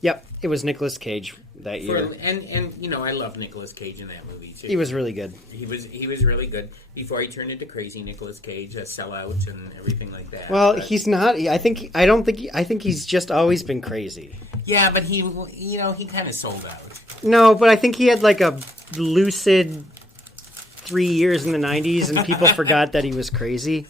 Yep, it was Nicolas Cage that year. And I love Nicolas Cage in that movie too. He was really good. He was really good before he turned into crazy Nicolas Cage, a sellout and everything like that. Well, But- he's not. I think he's just always been crazy. Yeah, but he kind of sold out. No, but I think he had like a lucid 3 years in the 90s, and people forgot that he was crazy.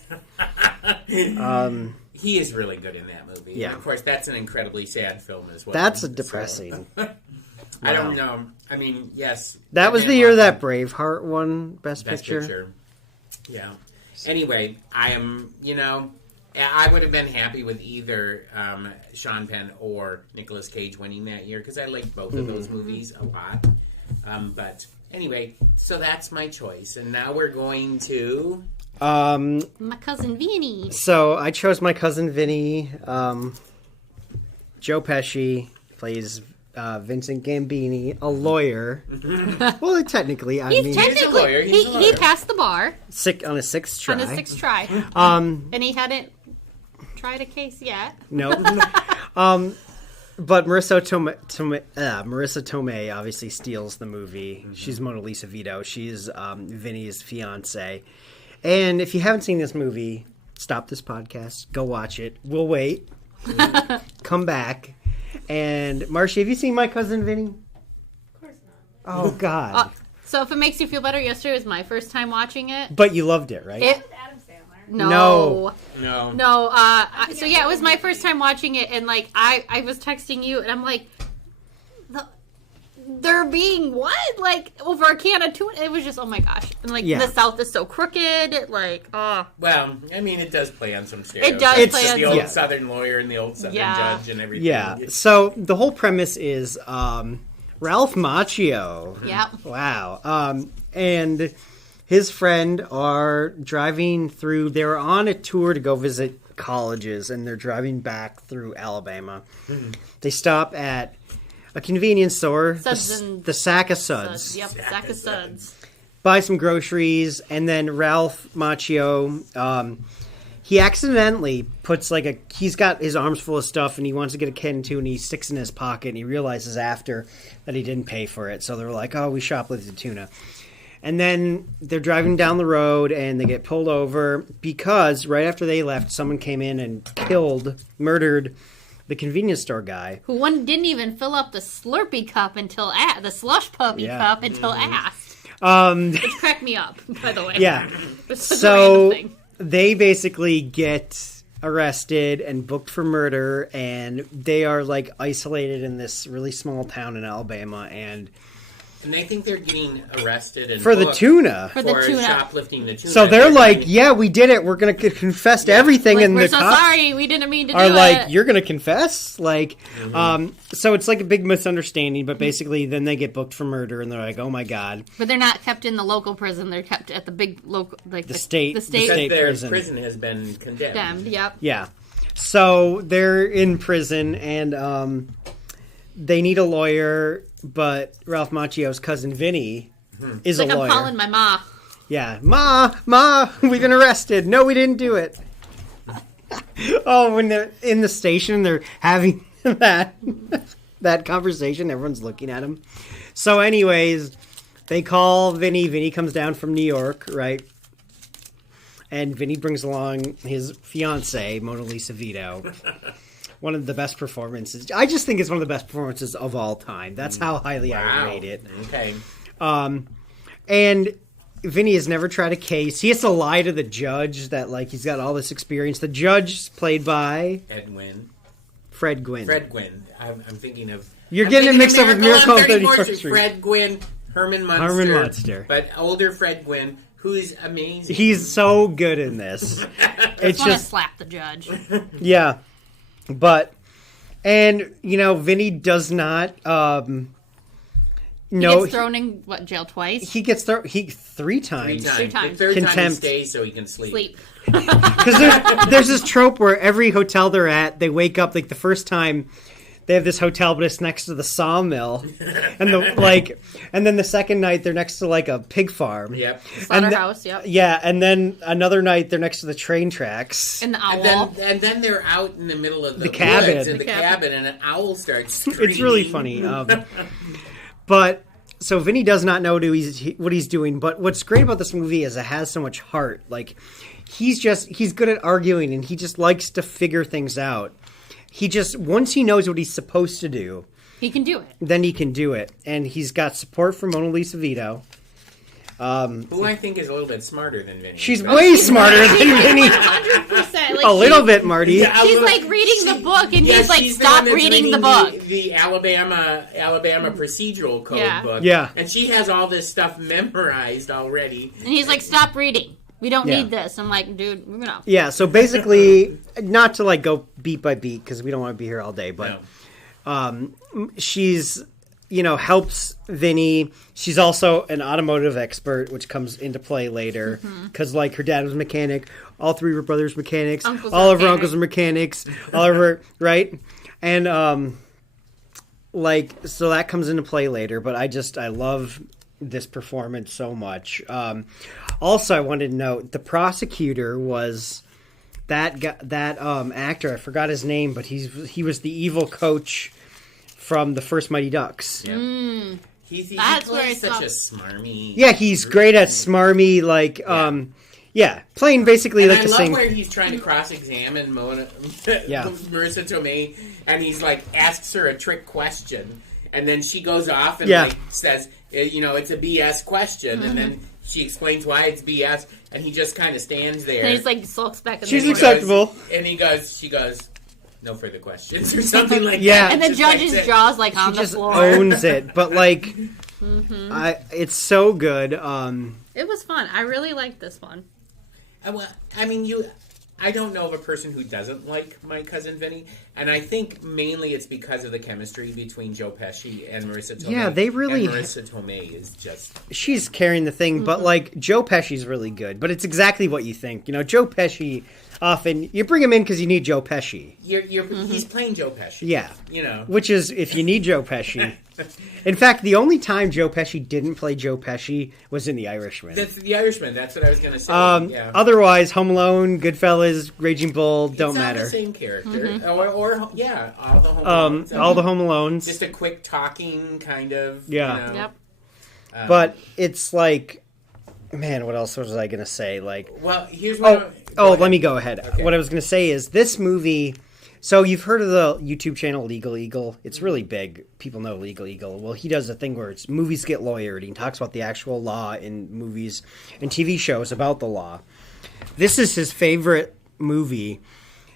He is really good in that movie. Yeah. And of course, that's an incredibly sad film as well. That's So, depressing. I don't know. I mean, yes. That was the year that Braveheart won Best Picture. Yeah. Anyway, I am, I would have been happy with either Sean Penn or Nicolas Cage winning that year because I liked both of those movies a lot. But anyway, so that's my choice. And now we're going to... My cousin Vinny. So I chose my cousin Vinny. Joe Pesci plays Vincent Gambini, a lawyer. Well, technically, I mean, He's a lawyer. He passed the bar on his sixth try. on his sixth try. And he hadn't tried a case yet. No. But Marissa Tomei obviously steals the movie. She's Mona Lisa Vito. She's Vinny's fiance. And if you haven't seen this movie, stop this podcast. Go watch it. We'll wait. Come back. And Marcy, have you seen My Cousin Vinny? Of course not. Oh, God. So if it makes you feel better, yesterday was my first time watching it. But you loved it, right? With Adam Sandler. No. No. So yeah, it was my first time watching it, and like I was texting you, and I'm like, they're being what? Like over a can of tuna? It was just, oh my gosh! And like the South is so crooked. Like, oh. Well, I mean, it does play on some stereotypes. It does play on the old Southern lawyer and the old Southern judge and everything. Yeah. So the whole premise is Ralph Macchio. Yep. Wow. And his friend are driving through. They were on a tour to go visit colleges, and they're driving back through Alabama. Mm-hmm. They stop at a convenience store, the Sack of Suds. Yep, Sack of Suds. Buy some groceries, and then Ralph Macchio, he accidentally puts he's got his arms full of stuff, and he wants to get a can too, and he sticks it in his pocket, and he realizes after that he didn't pay for it. So they're like, oh, we shoplifted tuna. And then they're driving down the road, and they get pulled over because right after they left, someone came in and murdered the convenience store guy. Who didn't even fill up the Slurpee cup until the slush puppy cup until asked. Which cracked me up, by the way. Yeah. So they basically get arrested and booked for murder, and they are isolated in this really small town in Alabama, and I think they're getting arrested and for the tuna. For tuna. shoplifting the tuna. So they're like, yeah, we did it. We're going to confess to everything. And we're the so cops sorry. We didn't mean to do are like, it. you're going to confess? So it's like a big misunderstanding, but basically then they get booked for murder, and they're like, oh my God. But they're not kept in the local prison. They're kept at the big local, the state their prison has been condemned. Yep. Yeah. So they're in prison, and they need a lawyer, but Ralph Macchio's cousin Vinny is a lawyer. I'm calling my ma. Yeah. Ma, we've been arrested. No, we didn't do it. Oh, when they're in the station, they're having that conversation. Everyone's looking at him. So anyways, they call Vinny. Vinny comes down from New York, right? And Vinny brings along his fiancée, Mona Lisa Vito. One of the best performances. I just think it's one of the best performances of all time. That's how highly I rate it. Okay. And Vinny has never tried a case. He has to lie to the judge that he's got all this experience. The judge is played by Fred Gwynn. I'm thinking of. You're getting it mixed up with Miracle on 34th Street. Fred Gwynn, Herman Munster. But older Fred Gwynn, who's amazing. He's so good in this. It's just want to slap the judge. Yeah. But, and, Vinny does not, he gets thrown in, jail twice? He gets thrown, three times. Three times. The third time he stays so he can sleep. Because there's this trope where every hotel they're at, they wake up, the first time, they have this hotel, but it's next to the sawmill. And and then the second night, they're next to, a pig farm. Yep. Slaughterhouse, yep. Yeah, and then another night, they're next to the train tracks. And the owl. And then they're out in the middle of the cabin. Woods in the cabin, and an owl starts screaming. It's really funny. But, so Vinny does not know what he's doing, but what's great about this movie is it has so much heart. He's good at arguing, and he just likes to figure things out. Once he knows what he's supposed to do, he can do it. Then he can do it. And he's got support from Mona Lisa Vito. Who I think is a little bit smarter than Vinny. She's way smarter than Vinny. 100%. A little bit, Marty. Yeah, she's reading the book, and he's stop reading the book. The Alabama procedural code book. Yeah. And she has all this stuff memorized already. And he's like, stop reading. We don't need this. I'm like, dude, we're gonna. Yeah, so basically, not to go beat by beat because we don't want to be here all day, but she's helps Vinny. She's also an automotive expert, which comes into play later. Because, like, her dad was a mechanic. All three of her brothers mechanics. All of her uncles are mechanics. All of her, right? And, so that comes into play later. But I love this performance so much. Also, I wanted to note, the prosecutor was that actor. I forgot his name, but he was the evil coach from the first Mighty Ducks. Yeah. He That's where plays I such saw- a smarmy. Yeah, he's great at smarmy, like, playing basically And like I the love same. where he's trying to cross-examine Marissa Tomei, and he's like asks her a trick question, and then she goes off and like says, it's a BS question, and then she explains why it's BS, and he just kind of stands there. And he's like sulks back in She's the acceptable. And she goes, no further questions, or something like Yeah. that. And the Just like judge's that. jaw's like on the Just floor. owns it, but like, it's so good. It was fun. I really liked this one. I don't know of a person who doesn't like My Cousin Vinny, and I think mainly it's because of the chemistry between Joe Pesci and Marissa Tomei. Yeah, they really- And Marissa Tomei is just... She's carrying the thing, but like Joe Pesci's really good. But it's exactly what you think. Joe Pesci. Often you bring him in because you need Joe Pesci. He's playing Joe Pesci. Yeah. You Which is if you need Joe Pesci. In fact, the only time Joe Pesci didn't play Joe Pesci was in The Irishman. That's The Irishman. That's what I was going to say. Yeah. Otherwise, Home Alone, Goodfellas, Raging Bull don't It's not matter. the same character. Or all the Home Alones. All the Home Alones. Just a quick talking kind of... Yeah. Yep. But it's like, man, what else was I going to say? Like, Well, here's what... let me go ahead. Okay. What I was going to say is this movie. So you've heard of the YouTube channel Legal Eagle? It's really big. People know Legal Eagle. Well, he does a thing where it's movies get lawyered. He talks about the actual law in movies and TV shows about the law. This is his favorite movie.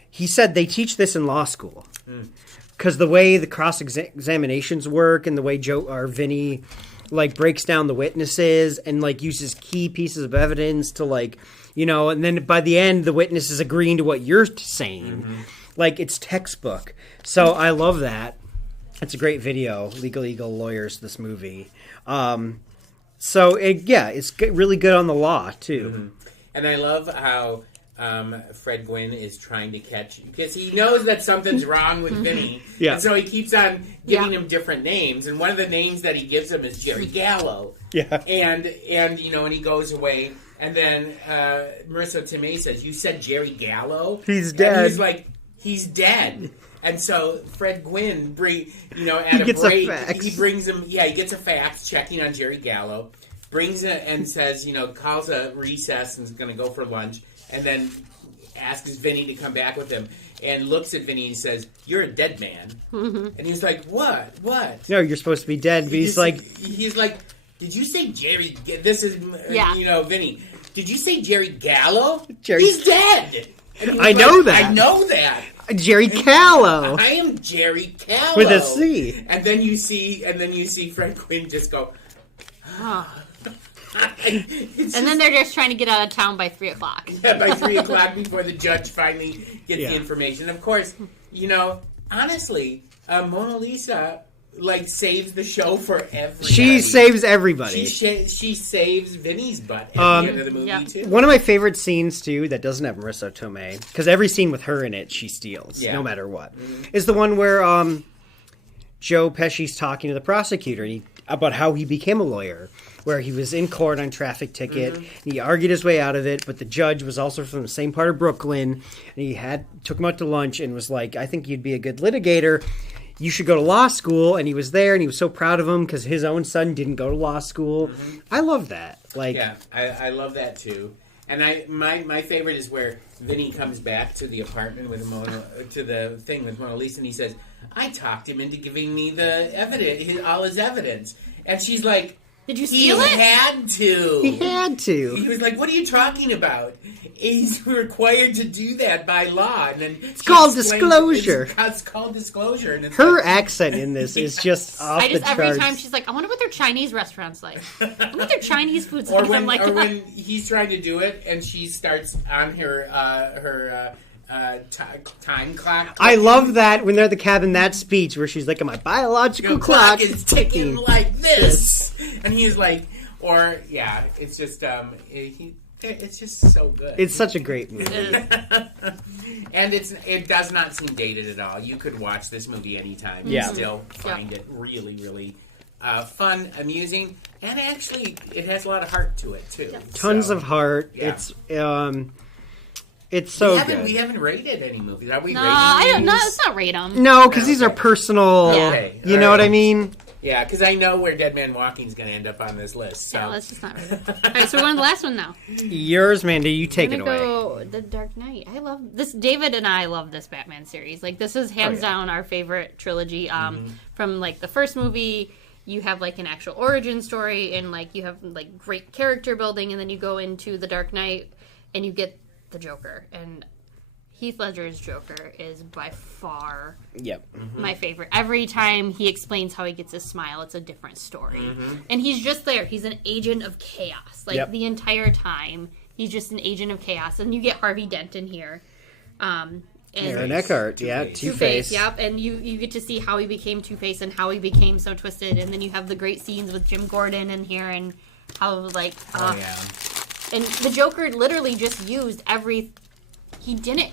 He said they teach this in law school because the way the cross examinations work and the way Vinny like breaks down the witnesses and like uses key pieces of evidence to like, and then by the end the witness is agreeing to what you're saying. Like it's textbook. So I love that. It's a great video. Legal Eagle lawyers this movie. It's really good on the law too. And I love how Fred Gwynn is trying to catch... Because he knows that something's wrong with Vinny. Yeah. And so he keeps on giving him different names. And one of the names that he gives him is Jerry Gallo. Yeah. And and he goes away. And then Marissa Tomei says, you said Jerry Gallo? He's dead. And he's like, he's dead. And so Fred Gwynn, at a gets a break, fax. he brings him... Yeah, he gets a fax checking on Jerry Gallo. Brings it and says, calls a recess and is going to go for lunch. And then asks Vinny to come back with him. And looks at Vinny and says, you're a dead man. And he's like, what? No, you're supposed to be dead. But he's like, did you say Jerry... This is, Vinny. Did you say Jerry Gallo? Jerry- He's dead. And he was I know like, that. I know that. Jerry Callow I am Jerry Callow. with a C. And then you see Fred Gwynn just go... And then they're just trying to get out of town by 3 o'clock. Yeah, by 3 o'clock before the judge finally gets the information. Of course, honestly, Mona Lisa saves the show for everybody. She saves everybody. She saves Vinny's butt at the end of the movie too. One of my favorite scenes too that doesn't have Marissa Tomei, because every scene with her in it she steals, no matter what, is the one where Joe Pesci's talking to the prosecutor about how he became a lawyer. Where he was in court on traffic ticket, and he argued his way out of it, but the judge was also from the same part of Brooklyn, and he took him out to lunch and was like, I think you'd be a good litigator. You should go to law school. And he was there, and he was so proud of him because his own son didn't go to law school. I love that. I love that too. And my favorite is where Vinny comes back to the apartment with Mona Lisa, and he says, I talked him into giving me the evidence, all his evidence. And she's like, Did you steal it? He had to. He had to. He was like, what are you talking about? He's required to do that by law. And then it's called disclosure. It's called disclosure. And it's her accent in this is just off the charts. Every time she's like, I wonder what their Chinese restaurant's like. I wonder what their Chinese food's like. When he's trying to do it and she starts on her time clock. I love that when they're at the cabin, that speech where she's like, my biological clock is ticking like this. And he's like, it's just, it's just so good. It's such a great movie. And it does not seem dated at all. You could watch this movie anytime and still find it really, really fun, amusing, and actually it has a lot of heart to it too. Tons of heart. Yeah. It's so good. We haven't rated any movies. Are we No, rating I don't. these? No, let's not rate them. No, because these are Okay. personal. Yeah. Okay. You All know what I right. mean? Yeah, because I know where Dead Man Walking is going to end up on this list. So Yeah, let's just not rate them. All right, so we're on the last one now. Yours, Mandy. You take I'm it gonna away. go The Dark Knight. I love this. David and I love this Batman series. Like, this is hands down our favorite trilogy. From like the first movie, you have like an actual origin story, and like you have like great character building, and then you go into The Dark Knight, and you get the Joker. And Heath Ledger's Joker is by far Yep. my favorite. Every time he explains how he gets his smile, it's a different story. And he's just there. He's an agent of chaos. Like, the entire time, he's just an agent of chaos. And you get Harvey Dent in here. And Aaron Eckhart. Yeah, Two-Face. Two-Face. Yep. And you get to see how he became Two-Face and how he became so twisted. And then you have the great scenes with Jim Gordon in here and how, like... And the Joker literally just used he didn't...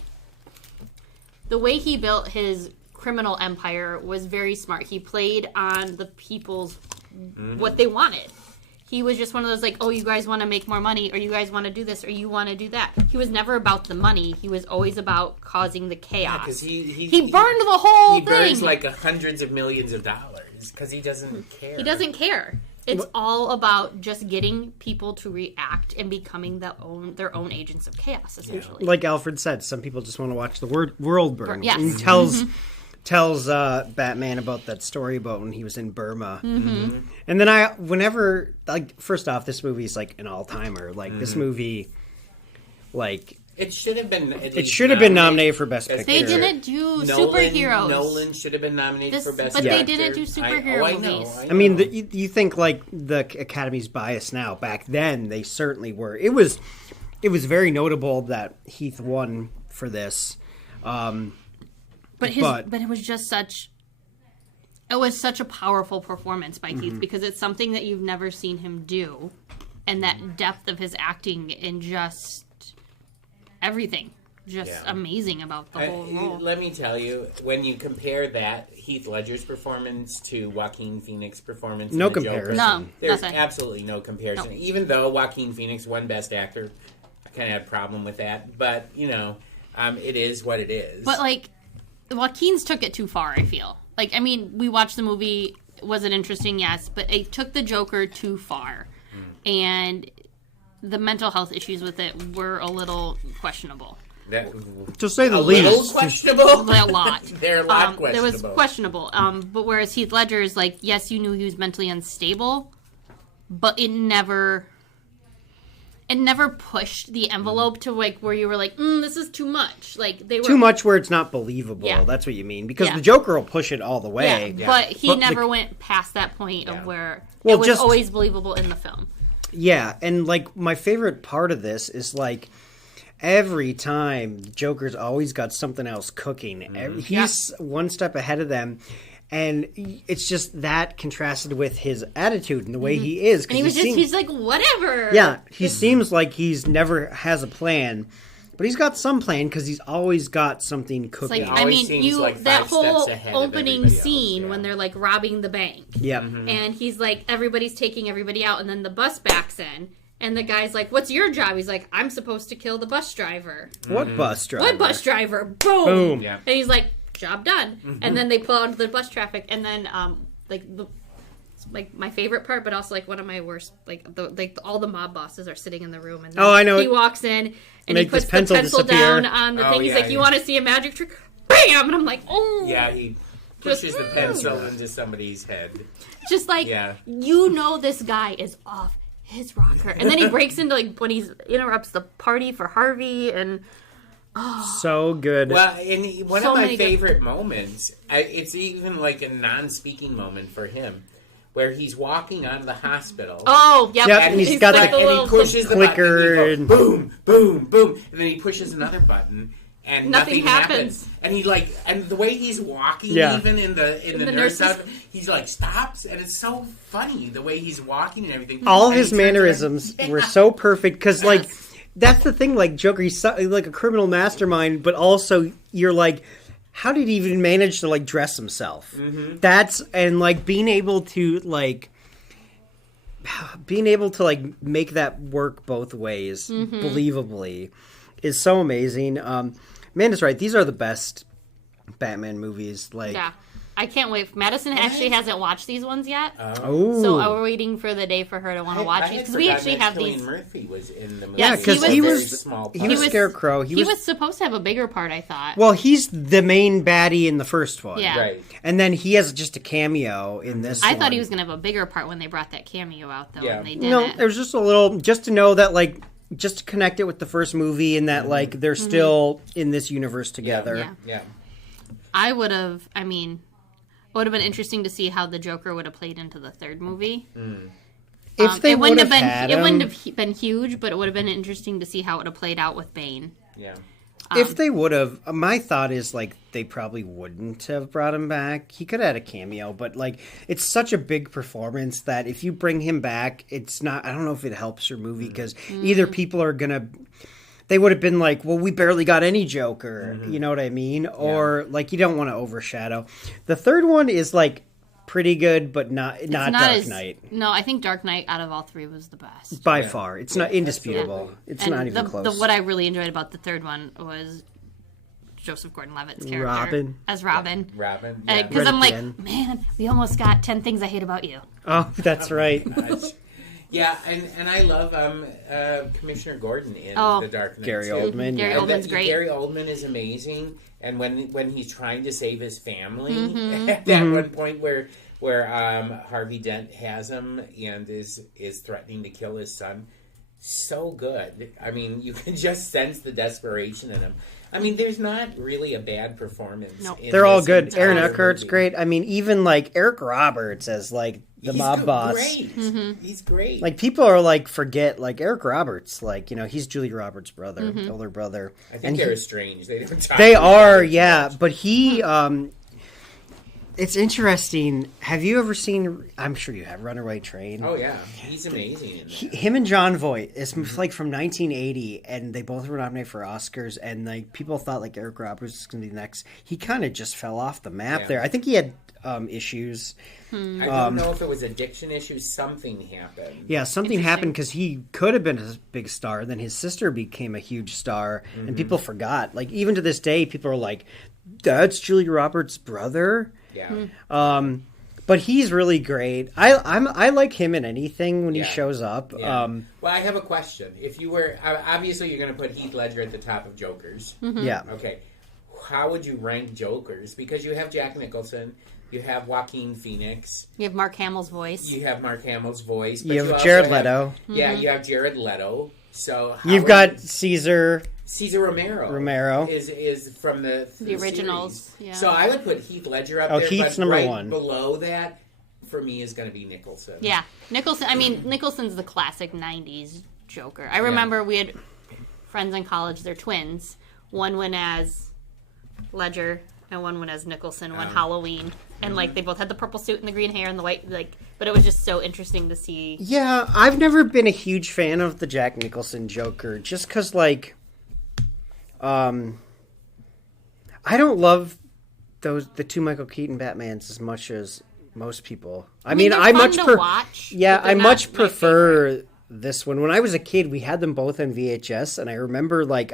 The way he built his criminal empire was very smart. He played on the people's what they wanted. He was just one of those like, oh, you guys want to make more money, or you guys want to do this, or you want to do that. He was never about the money. He was always about causing the chaos. because He burned the whole he thing. burns like hundreds of millions of dollars because he doesn't care. He doesn't care. It's all about just getting people to react and becoming their own agents of chaos, essentially. Like Alfred said, some people just want to watch the world burn. Yes. And tells Batman about that story about when he was in Burma. And then first off, this movie's like an all-timer. Like, this movie, like... It should have been. It should have been nominated for Best Picture. They didn't do superheroes. Nolan should have been nominated for Best but Actor. they didn't do superhero movies. I mean, you think like the Academy's biased now. Back then, they certainly were. It was very notable that Heath won for this. But it was just such a powerful performance by Heath because it's something that you've never seen him do, and that depth of his acting and just everything. Just amazing about the whole role. Let me tell you, when you compare that Heath Ledger's performance to Joaquin Phoenix's performance, No in The comparison. Joker, No, there's nothing. absolutely no comparison. No. Even though Joaquin Phoenix won Best Actor, I kind of had a problem with that. But it is what it is. But like, Joaquin's took it too far. I feel like, I mean, we watched the movie. Was it interesting? Yes, but it took the Joker too far, and the mental health issues with it were a little questionable. To say the a little least. questionable. A lot. They're a lot questionable. It was questionable. But whereas Heath Ledger is like, yes, you knew he was mentally unstable, but it never pushed the envelope to like where you were like, this is too much. Like they were Too much where it's not believable. Yeah. That's what you mean. Because Yeah. the Joker will push it all the Yeah, way. but he But never went past that point of where Well, it was just- always believable in the film. Yeah, and like my favorite part of this is like every time Joker's always got something else cooking. He's one step ahead of them, and it's just that contrasted with his attitude and the way he is. 'cause And he was he's like, whatever. yeah, he seems like he's never has a plan, but he's got some plan because he's always got something It's cooking. like, I always mean, seems like that 5 whole steps ahead of opening everybody else, scene yeah. when they're like robbing the bank. yeah. And he's like, everybody's taking everybody out, and then the bus backs in, and the guy's like, "What's your job?" He's like, "I'm supposed to kill the bus driver." What bus driver? What bus driver? Boom! Boom. Yeah. And he's like, "Job done." And then they pull out into the bus traffic, and then like my favorite part, but also like one of my worst, all the mob bosses are sitting in the room, and then Oh, I know he it. walks in and Make he puts this the pencil pencil disappear. down on the Oh, thing. He's yeah, like, yeah. "You want to see a magic trick?" Bam! And I'm like, "Oh!" Yeah, he pushes the pencil into somebody's head. Just like, Yeah. you know this guy is off his rocker. And then he breaks into, like, when he interrupts the party for Harvey, and So good. Well, and one So of my many good- favorite moments, it's even like a non-speaking moment for him, where he's walking out of the hospital. oh, yep. Yep, and he's got like the- the and little he pushes the clicker button, and he goes, boom, boom, boom, and then he pushes another button, and Nothing nothing happens. And he like, and the way he's walking, Yeah. even in the nurse nurses- outfit, he's like stops, and it's so funny the way he's walking and everything. All And his he turns around- mannerisms Yeah. were so perfect because, like, Yes. that's the thing. Like Joker, he's like a criminal mastermind, but also you're like, how did he even manage to like dress himself? Mm-hmm. That's and like being able to make that work both ways believably is so amazing. Amanda's right; these are the best Batman movies. Like, Yeah. I can't wait. Madison actually hasn't watched these ones yet. oh, So we're waiting for the day for her to want to watch I these. had Because we forgotten actually that have Cillian these. Murphy was in the movie. Yeah, yeah, because he he was- was Very small he part. was Scarecrow. He was supposed to have a bigger part, I thought. well, he's the main baddie in the first one. Yeah. Right. And then he has just a cameo in this I one. thought he was going to have a bigger part when they brought that cameo out, though, Yeah. and they didn't. No, there's just a little, just to know that, like, just to connect it with the first movie and that, like, they're still in this universe together. Yeah. Yeah. I would have, it would have been interesting to see how the Joker would have played into the third movie. If they it wouldn't would have been had it him, wouldn't have been huge, but it would have been interesting to see how it would have played out with Bane. Yeah. if they would have, my thought is, like, they probably wouldn't have brought him back. He could have had a cameo, but, like, it's such a big performance that if you bring him back, it's not, I don't know if it helps your movie because either people are gonna, they would have been like, well, we barely got any Joker, you know what I mean? Or, like, you don't want to overshadow. The third one is, like, pretty good, but not Dark Knight. No, I think Dark Knight out of all three was the best. By far. It's not indisputable. It's And not even close. What I really enjoyed about the third one was Joseph Gordon-Levitt's character Robin. as Robin. Robin. Yeah. Because I'm like, Again. man, we almost got 10 Things I Hate About You. Oh, that's right. Yeah, and I love Commissioner Gordon in Oh. The Dark Knight. Gary too. Oldman. Gary yeah. Oldman's great. Gary Oldman is amazing, and when he's trying to save his family, Mm-hmm. at that one point where Harvey Dent has him and is threatening to kill his son, so good. I mean, you can just sense the desperation in him. I mean, there's not really a bad performance. Nope. in They're all this good. entire Aaron Eckhart's movie. great. I mean, even like Eric Roberts as like the mob boss. Great. Mm-hmm. He's great. Like people are like forget like Eric Roberts, like, you know, he's Julia Roberts' brother, older brother. I think and they're he- estranged. They don't talk. They to each are, other yeah. much. But he, it's interesting. Have you ever seen? I'm sure you have Runaway Train. Oh yeah, he's amazing in that. Him and John Voight is like from 1980, and they both were nominated for Oscars. And like people thought like Eric Roberts was going to be next. He kind of just fell off the map Yeah. there. I think he had issues. I don't know if it was addiction issues. Something happened. Yeah, something Interesting. happened because he could have been a big star. Then his sister became a huge star, and people forgot. Like even to this day, people are like, "That's Julia Roberts' brother." Yeah. But he's really great. I like him in anything when he Yeah. shows up. Yeah. Well, I have a question. If you were obviously you're going to put Heath Ledger at the top of Jokers. Yeah. Okay. How would you rank Jokers? Because you have Jack Nicholson, you have Joaquin Phoenix, You have Mark Hamill's voice. you have Mark Hamill's voice, but You have also Jared Leto. Yeah, you have Jared Leto. So how You've would got you- Caesar. Caesar Romero. Romero. is from the originals, series. yeah. So I would put Heath Ledger up Oh, there. Heath's but number right one. below that for me is going to be Nicholson. Yeah, Nicholson. I mean, Nicholson's the classic '90s Joker. I remember we had friends in college. They're twins. One went as Ledger, and one went as Nicholson. One Halloween, and like they both had the purple suit and the green hair and the white. Like, but it was just so interesting to see. Yeah, I've never been a huge fan of the Jack Nicholson Joker, just because like, I don't love the two Michael Keaton Batmans as much as most people. I mean, they're I fun much to watch, yeah, but they're I not much my prefer this one. When I was a kid, we had them both on VHS, and I remember like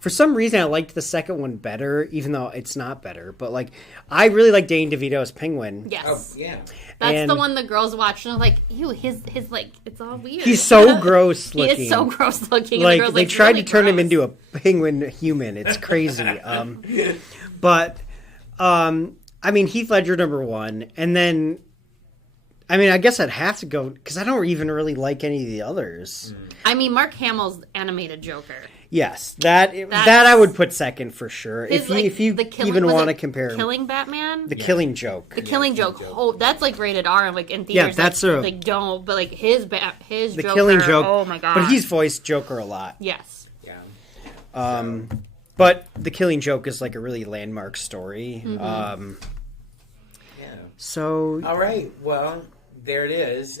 for some reason I liked the second one better, even though it's not better. But like, I really like Danny DeVito as Penguin. Yes, Oh yeah. that's and- the one the girls watched, and I was like, "Ew, his like it's all weird." He's so gross He looking. is so gross looking. and the Like girls, they tried really to turn him gross. into a penguin human. It's crazy. But I mean, Heath Ledger number one, and then I mean, I guess I'd have to go because I don't even really like any of the others. I mean, Mark Hamill's animated Joker. Yes, that I would put second for sure. His, If you the killing, even was want to it compare him. Killing Batman. The Killing Joke. The Killing Joke. Joke. Oh, that's like rated R. Like in theaters, that's like, don't. But like his The Joker. Killing Joke. Oh my god. But he's voiced Joker a lot. yes. Yeah. But The Killing Joke is like a really landmark story. Yeah. So All right. Well, there it is.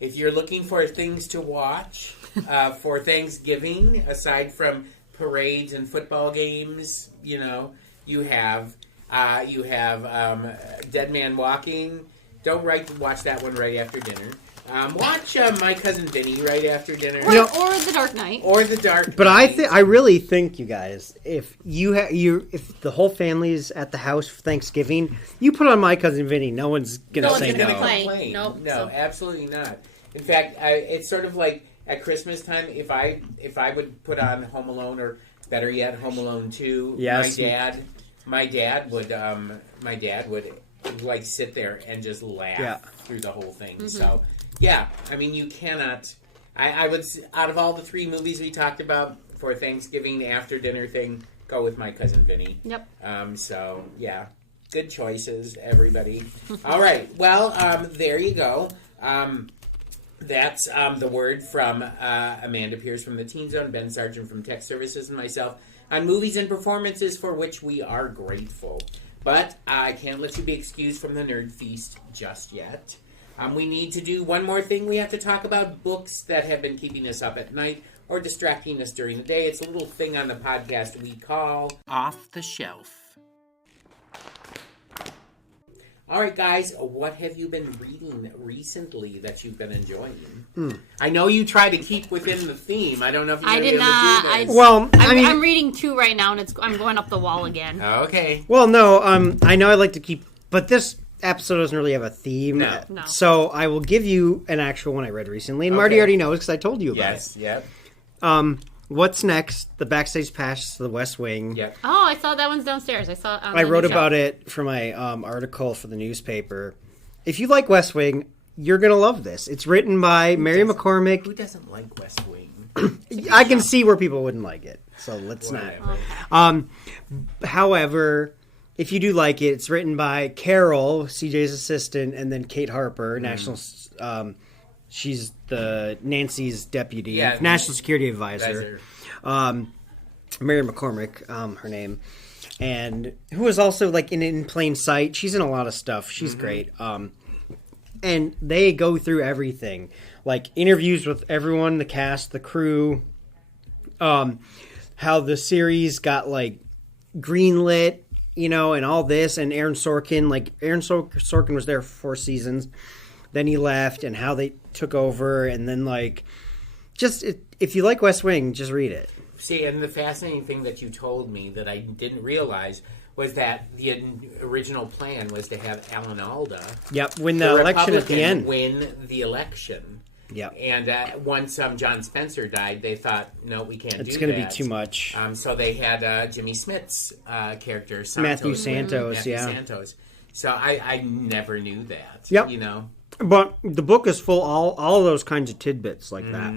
If you're looking for things to watch for Thanksgiving, aside from parades and football games, you have Dead Man Walking. Don't watch that one right after dinner. Watch My Cousin Vinny right after dinner, Or The Dark Knight. or The Dark. But Knight. I really think, you guys, if if the whole family's at the house for Thanksgiving, you put on My Cousin Vinny, no one's gonna No one's say gonna no. complain. complain. Nope. No, So- absolutely not. In fact, it's sort of like at Christmas time. If I would put on Home Alone, or better yet, Home Alone 2, Yes. my dad would like sit there and just laugh through the whole thing. So yeah, I mean, you cannot. I would, out of all the 3 movies we talked about for Thanksgiving after dinner thing, go with My Cousin Vinny. Yep. So yeah, good choices, everybody. All right, well, there you go. That's the word from Amanda Pierce from the Teen Zone, Ben Sargent from Tech Services, and myself on movies and performances for which we are grateful. But I can't let you be excused from the Nerd Feast just yet. We need to do one more thing. We have to talk about books that have been keeping us up at night or distracting us during the day. It's a little thing on the podcast we call Off the Shelf. All right, guys, what have you been reading recently that you've been enjoying? I know you try to keep within the theme. I don't know if you're I going to did be able not. to do this. Well, I'm reading 2 right now, and I'm going up the wall again. Okay. Well, no, I know I like to keep, but this episode doesn't really have a theme. No. So I will give you an actual one I read recently, and Marty Okay. already knows because I told you about Yes, yep, it. What's Next? The Backstage Pass to the West Wing. yep. Oh, I saw that one's downstairs. I saw it on I the wrote new about shelf. it for my article for the newspaper. If you like West Wing, you're going to love this. It's written by Mary Who McCormack. doesn't like West Wing? I can see where people wouldn't like it, so let's not. Whatever. However, if you do like it, it's written by Carol, CJ's assistant, and then Kate Harper, national. She's the Nancy's deputy, Yeah, national security advisor. Advisor. Mary McCormack, her name, and who is also like in plain sight. She's in a lot of stuff. She's great. And they go through everything, like interviews with everyone, the cast, the crew, how the series got like greenlit, and all this. And Aaron Sorkin was there for 4 seasons. Then he left, and how they took over, and then if you like West Wing, just read it. See, and the fascinating thing that you told me that I didn't realize was that the original plan was to have Alan Alda, Yep, win the election at the Republican, end. win the election. Yep, And once John Spencer died, they thought, no, we can't do that. it's going to be too much. So they had Jimmy Smith's character, Matthew Santos, Santos. So I never knew that. Yep. But the book is full all those kinds of tidbits like that.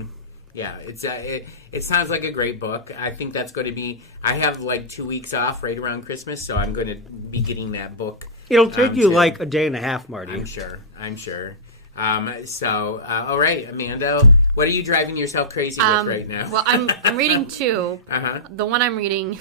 Yeah, it sounds like a great book. I think that's going to be. I have like 2 weeks off right around Christmas, so I'm going to be getting that book. It'll take you too. like a day and a half, Marty. I'm sure. All right, Amanda, what are you driving yourself crazy with right now? Well, I'm reading 2. Uh-huh. The one I'm reading,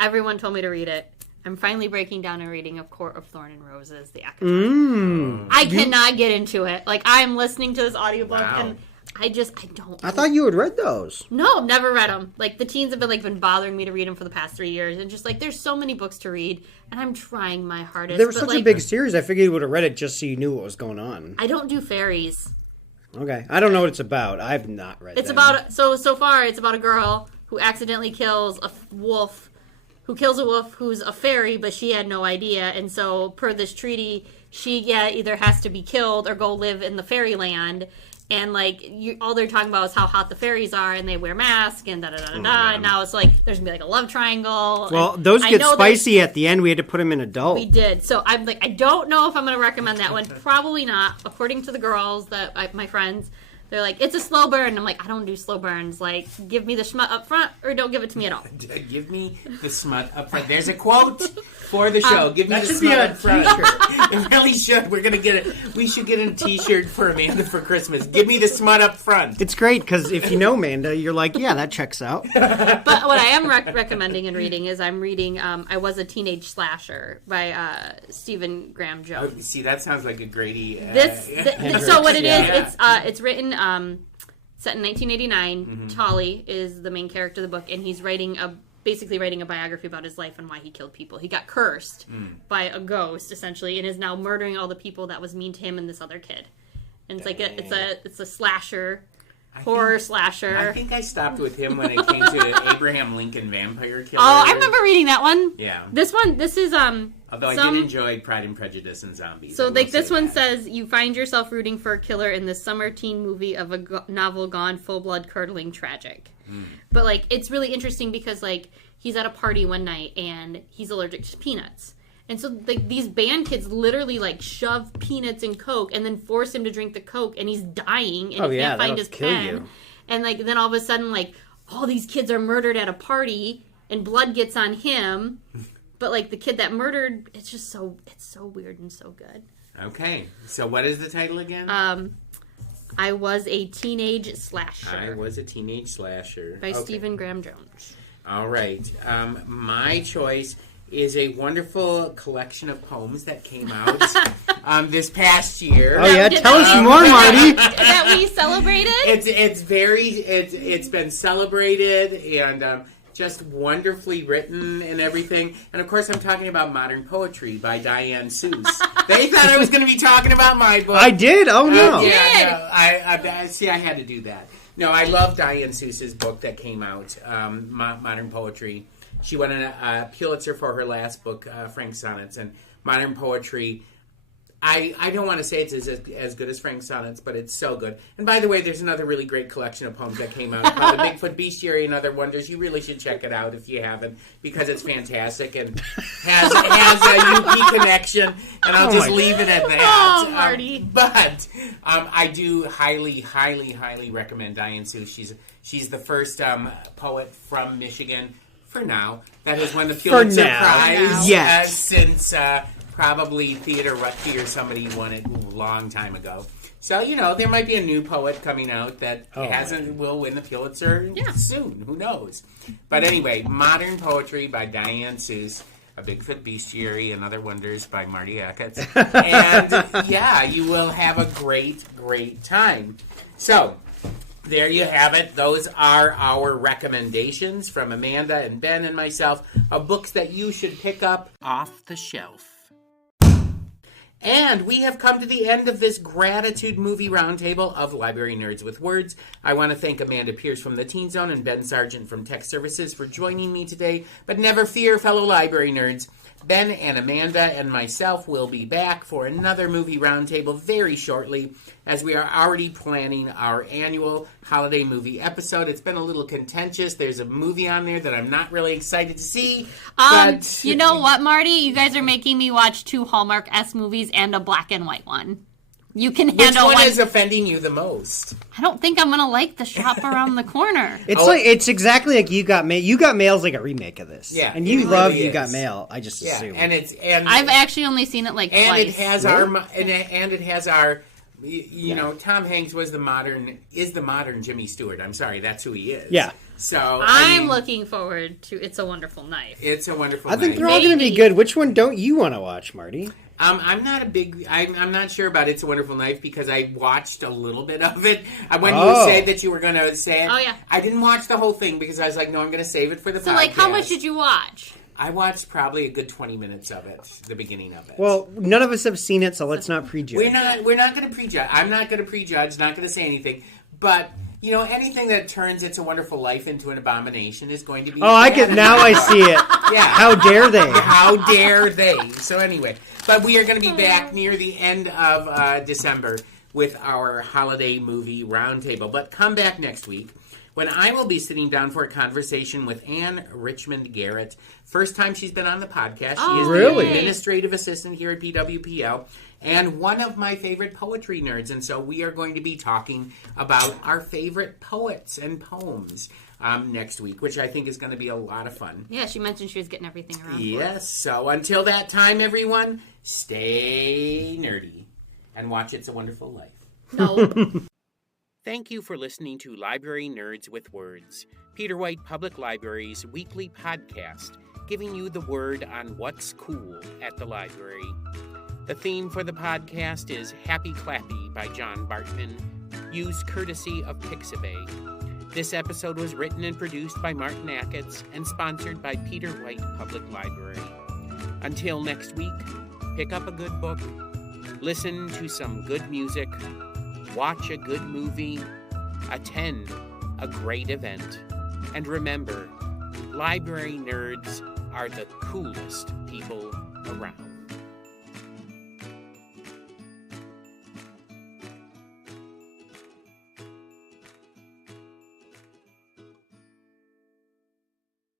everyone told me to read it. I'm finally breaking down and reading of Court of Thorn and Roses, the Akaton. I cannot get into it. Like, I'm listening to this audiobook, Wow. and I don't. I thought you had read those. No, I've never read them. Like, the teens have been bothering me to read them for the past 3 years, and just like there's so many books to read, and I'm trying my hardest. They were but, such like, a big series. I figured you would have read it just so you knew what was going on. I don't do fairies. Okay, I don't know what it's about. I've not read. It's them. about so far it's about a girl who accidentally kills a wolf, who's a fairy, but she had no idea, and so per this treaty, she either has to be killed or go live in the fairyland. And like all they're talking about is how hot the fairies are, and they wear masks, and And now it's like there's gonna be like a love triangle. Well, and those I get know spicy at the end. We had to put them in adult. We did. So I'm like, I don't know if I'm gonna recommend that one. Probably not. According to the girls my friends, They're like, it's a slow burn. I'm like, I don't do slow burns. Like, give me the schmut up front or don't give it to me at all. Give me the smut up front. There's a quote for the show. Give me That the should be smut on a up front. t-shirt. It really should. We're gonna get it. We should get a T-shirt for Amanda for Christmas. Give me the smut up front. It's great because if you know Amanda, you're like, yeah, that checks out. But what I am recommending and reading is I'm reading I Was a Teenage Slasher by Stephen Graham Oh, Jones. see, that sounds like a Grady. So what it is, yeah. it's written set in 1989. Tolly is the main character of the book, and he's basically writing a biography about his life and why he killed people. He got cursed by a ghost, essentially, and is now murdering all the people that was mean to him and this other kid. And it's like it's a slasher, horror slasher. I think I stopped with him when it came to Abraham Lincoln Vampire Killer. Oh, I remember reading that one. Yeah. This is Although I did enjoy Pride and Prejudice and Zombies. So, like, this one says, you find yourself rooting for a killer in this summer teen movie of a novel gone full-blood curdling tragic. But, like, it's really interesting because, like, he's at a party one night and he's allergic to peanuts. And so, like, these band kids literally, like, shove peanuts in Coke and then force him to drink the Coke, and he's dying, and he can't find his pen. And, like, then all of a sudden, like, all these kids are murdered at a party, and blood gets on him. But, like, the kid that murdered, it's so weird and so good. Okay. So what is the title again? I Was a Teenage Slasher. I Was a Teenage Slasher. By Stephen Graham Jones. All right. My choice is a wonderful collection of poems that came out this past year. Oh, yeah? Tell us more, Marty. That we celebrated? It's been celebrated and just wonderfully written and everything. And, of course, I'm talking about Modern Poetry by Diane Seuss. They thought I was going to be talking about my book. I did? Oh, no. I had to do that. No, I love Diane Seuss's book that came out, Modern Poetry. She won a Pulitzer for her last book, Frank Sonnets, and Modern Poetry. I don't want to say it's as good as Frank Sonnets, but it's so good. And by the way, there's another really great collection of poems that came out called The Bigfoot Bestiary and Other Wonders. You really should check it out if you haven't, because it's fantastic and has a UP connection. And I'll just leave it at that. Oh, Marty. But I do highly, highly, highly recommend Diane Seuss. She's the first poet from Michigan, for now, that has won the Pulitzer Prize. Yes. Since probably Theodore Rutke or somebody won it a long time ago. So, there might be a new poet coming out that will win the Pulitzer soon. Who knows? But anyway, Modern Poetry by Diane Seuss, A Bigfoot Bestiary and Other Wonders by Marty Ackett. And, you will have a great, great time. So, there you have it. Those are our recommendations from Amanda and Ben and myself of books that you should pick up off the shelf. And we have come to the end of this Gratitude Movie Roundtable of Library Nerds with Words. I want to thank Amanda Pierce from the Teen Zone and Ben Sargent from Tech Services for joining me today. But never fear, fellow library nerds. Ben and Amanda and myself will be back for another movie roundtable very shortly, as we are already planning our annual holiday movie episode. It's been a little contentious. There's a movie on there that I'm not really excited to see. But you know what, Marty? You guys are making me watch 2 Hallmark-esque movies and a black and white one. You can handle Which one is offending you the most? I don't think I'm gonna like The Shop Around the Corner. It's exactly like You Got Mail. You Got Mail's like a remake of this. Yeah, and you it love really You is. Got Mail. I just assume. And I've actually only seen it like twice. It has our Tom Hanks is the modern Jimmy Stewart. I'm sorry, that's who he is. Yeah. So I'm looking forward to It's a Wonderful Knife. It's a Wonderful I think Knife. they're all going to be good. Which one don't you want to watch, Marty? I'm not sure about It's a Wonderful Knife because I watched a little bit of it. When you said that you were going to say it, I didn't watch the whole thing because I was like, no, I'm going to save it for the podcast. So, like, how much did you watch? I watched probably a good 20 minutes of it, the beginning of it. Well, none of us have seen it, so let's not prejudge. We're not going to prejudge. I'm not going to prejudge, not going to say anything. But, anything that turns It's a Wonderful Life into an abomination is going to be... I see it. Yeah. How dare they? How dare they? So anyway, but we are going to be back near the end of December with our holiday movie roundtable. But come back next week when I will be sitting down for a conversation with Anne Richmond Garrett. First time she's been on the podcast. She is the administrative assistant here at PWPL. and one of my favorite poetry nerds. And so we are going to be talking about our favorite poets and poems next week, which I think is going to be a lot of fun. Yeah, she mentioned she was getting everything around. Yes, so until that time, everyone, stay nerdy and watch It's a Wonderful Life. No. Thank you for listening to Library Nerds with Words, Peter White Public Library's weekly podcast, giving you the word on what's cool at the library. The theme for the podcast is Happy Clappy by John Bartman, used courtesy of Pixabay. This episode was written and produced by Martin Acketts and sponsored by Peter White Public Library. Until next week, pick up a good book, listen to some good music, watch a good movie, attend a great event, and remember, library nerds are the coolest people around.